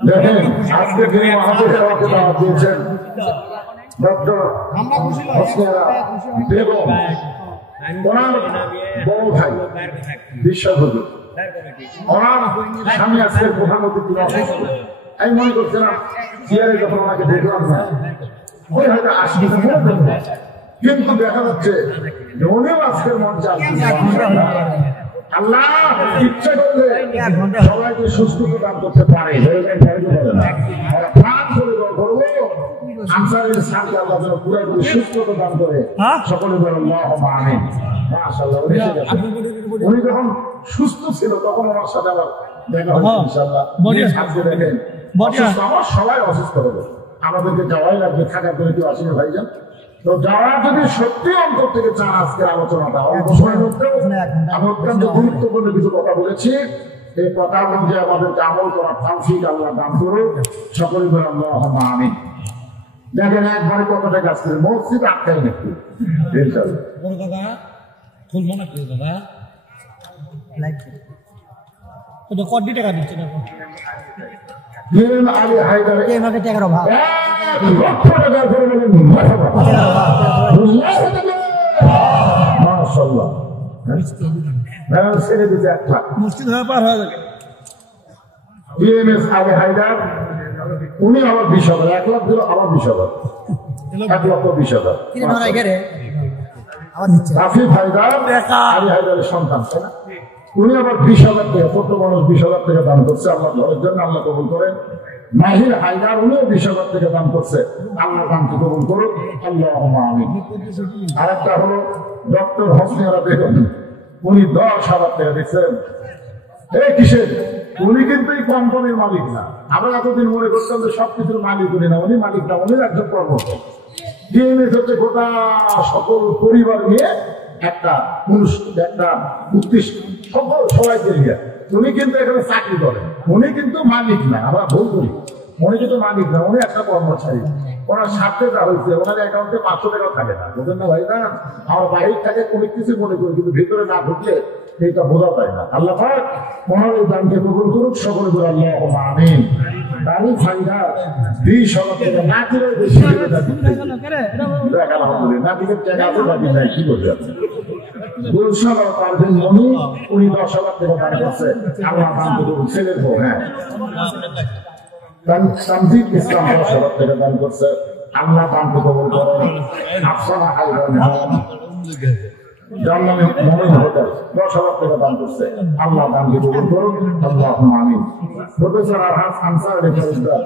দেখেন আজকে যিনি আমাদের আমাকে দাওয়াত দিয়েছেন ডক্টর হোসনেরা বেগম, ওনার বড় ভাই বিশ্বাস হুজুর, ওনার স্বামী আজকে প্রধান অতিথি। আমি মনে করছিলাম চেয়ারে যখন ওনাকে দেখলাম না ওই হয়তো আসবে, কিন্তু দেখা যাচ্ছে উনিও আজকের মঞ্চে আল্লাহ ইচ্ছা করলে সবাইকে সুস্থতা দান করতে পারে। প্রাণ করে করবো আনসারের সাথে আল্লাহ যেন পুরোপুরি সুস্থতা দান করে সকলে বলেন আমিন। মাশাআল্লাহ উনি যখন সুস্থ ছিল তখন আমার সাথে আবার দেখা হয়েছে ইনশাআল্লাহ। আজকে দেখেন আমার সবাই অসুস্থ হবে, আমাদেরকে যাওয়াই লাগবে, থাকার করে কেউ আসেনি ভাইজান। তো যারা যদি সত্যি অন্তর থেকে চান আজকের আলোচনাটা অল্প সময়ের মধ্যেও আমি অত্যন্ত গুরুত্বপূর্ণ কিছু কথা বলেছি, এই কথার মধ্যে আমাদেরকে আমল করার তৌফিক আল্লাহ দান করুন, সকলে বলে আল্লাহুম্মা আমিন। দেখেন একবারে কথাটা কাজ করে মসজিদ আটকাই নাকি কোটি টাকা দিচ্ছে দেখো আলী হায়দার এভাবে টাকার অভাব 1 লক্ষ টাকা করে বলেন মাশাআল্লাহ। ছেড়ে দিতে 1 লাখ মসজিদ হয়ে পার হয়ে যাবে। বিএমএস আলী হায়দার উনি আমার 20,000, 1 লাখ দিল আমার 20,000, 1,20,000। রাফি হায়দার আলী হায়দারের সন্তান, তাই না? উনি আবার 20,000 টাকা, ছোট্ট মানুষ 20,000 টাকা দান করছে আল্লাহ ঘরের জন্য, আল্লাহ কবুল করেন। মাহির হায়দার উনিও 20,000 টাকা দান করছে, আল্লাহ দানকে কবুল করুন, আল্লাহুম্মা আমিন। আরেকটা হলো ডক্টর হোসনেরা বেগম, উনি 10,000 টাকা দিচ্ছেন। এই কিসের? উনি কিন্তু এই কোম্পানির মালিক না। আমরা এতদিন মনে করতাম যে সবকিছুর মালিক উনি না, উনি মালিক না, উনি একজন কর্মকর্তা। ডিএমএস হচ্ছে গোটা সকল পরিবার নিয়ে একটা একটা উদ্দেশ্য, সকল সবাইকে নিয়ে। উনি কিন্তু এখানে চাকরি করেন, উনি কিন্তু মালিক না, আমরা ভুল করি। উনি কিন্তু মালিক না, উনি একটা কর্মচারী। ওনার স্বার্থে যা হয়েছে, ওনার অ্যাকাউন্টে 500 টাকাও থাকে না, বুঝলেন না ভাই? না আমার বাইরে থাকে অনেক কিছু মনে করি, কিন্তু ভিতরে না ঢুকলে এইটা বোঝা যায় না। আল্লাহ পাক ওনার এই দানকে কবুল করুক, সকলে বলে আল্লাহুম্মা আমিন। দারুণ ফায়দা 20,000 টাকা না দিলে বেশি দেখা আলহামদুলিল্লাহ, না দিলে টাকা তো বাকি নাই, কি করবে আপনি? গুলশান পারভেজ মনি উনি 10,000 টাকা দান করছে, আল্লাহ দানকে কবুল। ছেলের বউ, হ্যাঁ তানজিদ ইসলাম 10,000 টাকা দান করছে, আল্লাহ দানকে কবুল করেন। আফসানা হায়দার যার নামে মমিন হোটেল 10,000 টাকা দান করছে, আল্লাহ দানকে কবুল করুন, আল্লাহুম্মা আমিন। প্রফেসর আরহাস আনসারী ফেরেশতার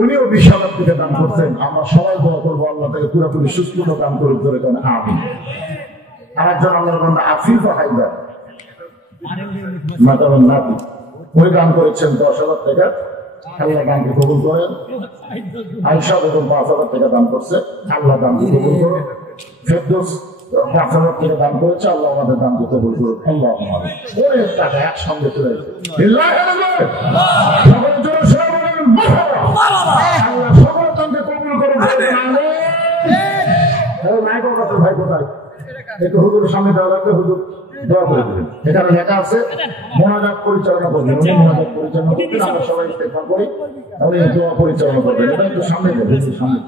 উনিও 20,000 টাকা দান করছেন। আমরা সবাই দোয়া করবো আল্লাহ তাকে পুরোপুরি সুস্থ দান করুন, করে দেন আমিন। আরেকজন আল্লাহর বান্দা আফিফ হায়দার মাতাবেন নাতি, উনি দান করেছেন 10,000 টাকা, আল্লাহ দানকে কবুল করেন। আয়েশা বেগম 5,000 টাকা দান করছে, আল্লাহ দানকে কবুল করুন। ফেরদৌস 5,000 টাকা দান করেছে, আল্লাহ আমাদের দানকে কবুল করুন, আল্লাহুম্মা আমিন। অনেক টাকা একসঙ্গে চলে এসেছে। লিল্লাহি আলহামদুলিল্লাহ। সকলের জন্য সেবা বলেন মারহাবা। আল্লাহ সকল দানকে কবুল করুন, আমিন। নাই কথা তো ভাই কোথায় একটু হুজুরের সামনে দেওয়া লাগবে, হুজুর দোয়া করে দেবেন। এখানে লেখা আছে মোনাজাত পরিচালনা করবেন, উনি মোনাজাত পরিচালনা করবেন, আমরা সবাই ইস্তেগফার করি, উনি দোয়া পরিচালনা করবেন। এটা একটু সামনে দেবেন, একটু সামনে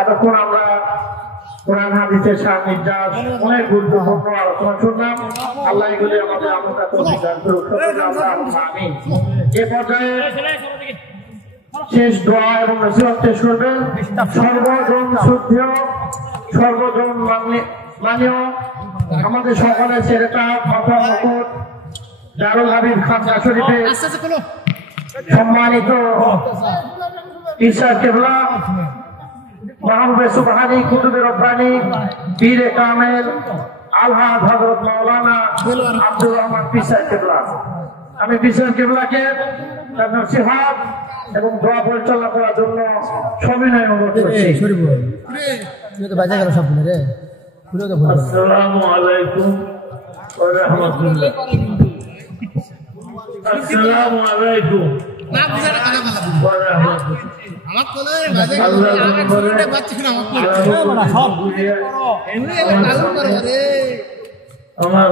এতক্ষণ আমরা কোরআন হাদিসের সান্নিধ্যাস অনেক গুরুত্বপূর্ণ আলোচনা শুনলাম। আল্লাহ এগুলি আমাদের আমলটা তৌফিক দান করুন, আমিন। এ পর্যায়ে শেষ দোয়া এবং নসিহত পেশ করবেন সর্বজন শ্রদ্ধেয়, সর্বজন মানীয় আমাদের সকলের ছেলেটা মাথা মুকুট দারুল হাবিব খানকা শরীফে সম্মানিত ঈশা কেবলা মাহবুবে সুবহানী কুতুবে রব্বানী পীরে কামেল আলহাজ হযরত মাওলানা আব্দুর রহমান পিসা কেবলা। আমি পিসা কেবলাকে তার নসিহত এবং দোয়া পরিচালনা করার জন্য সবিনয় অনুরোধ করছি। আসসালামু আলাইকুম ওয়া রাহমাতুল্লাহ। আসসালামু আলাইকুম ওয়া রাহমাতুল্লাহ। আমার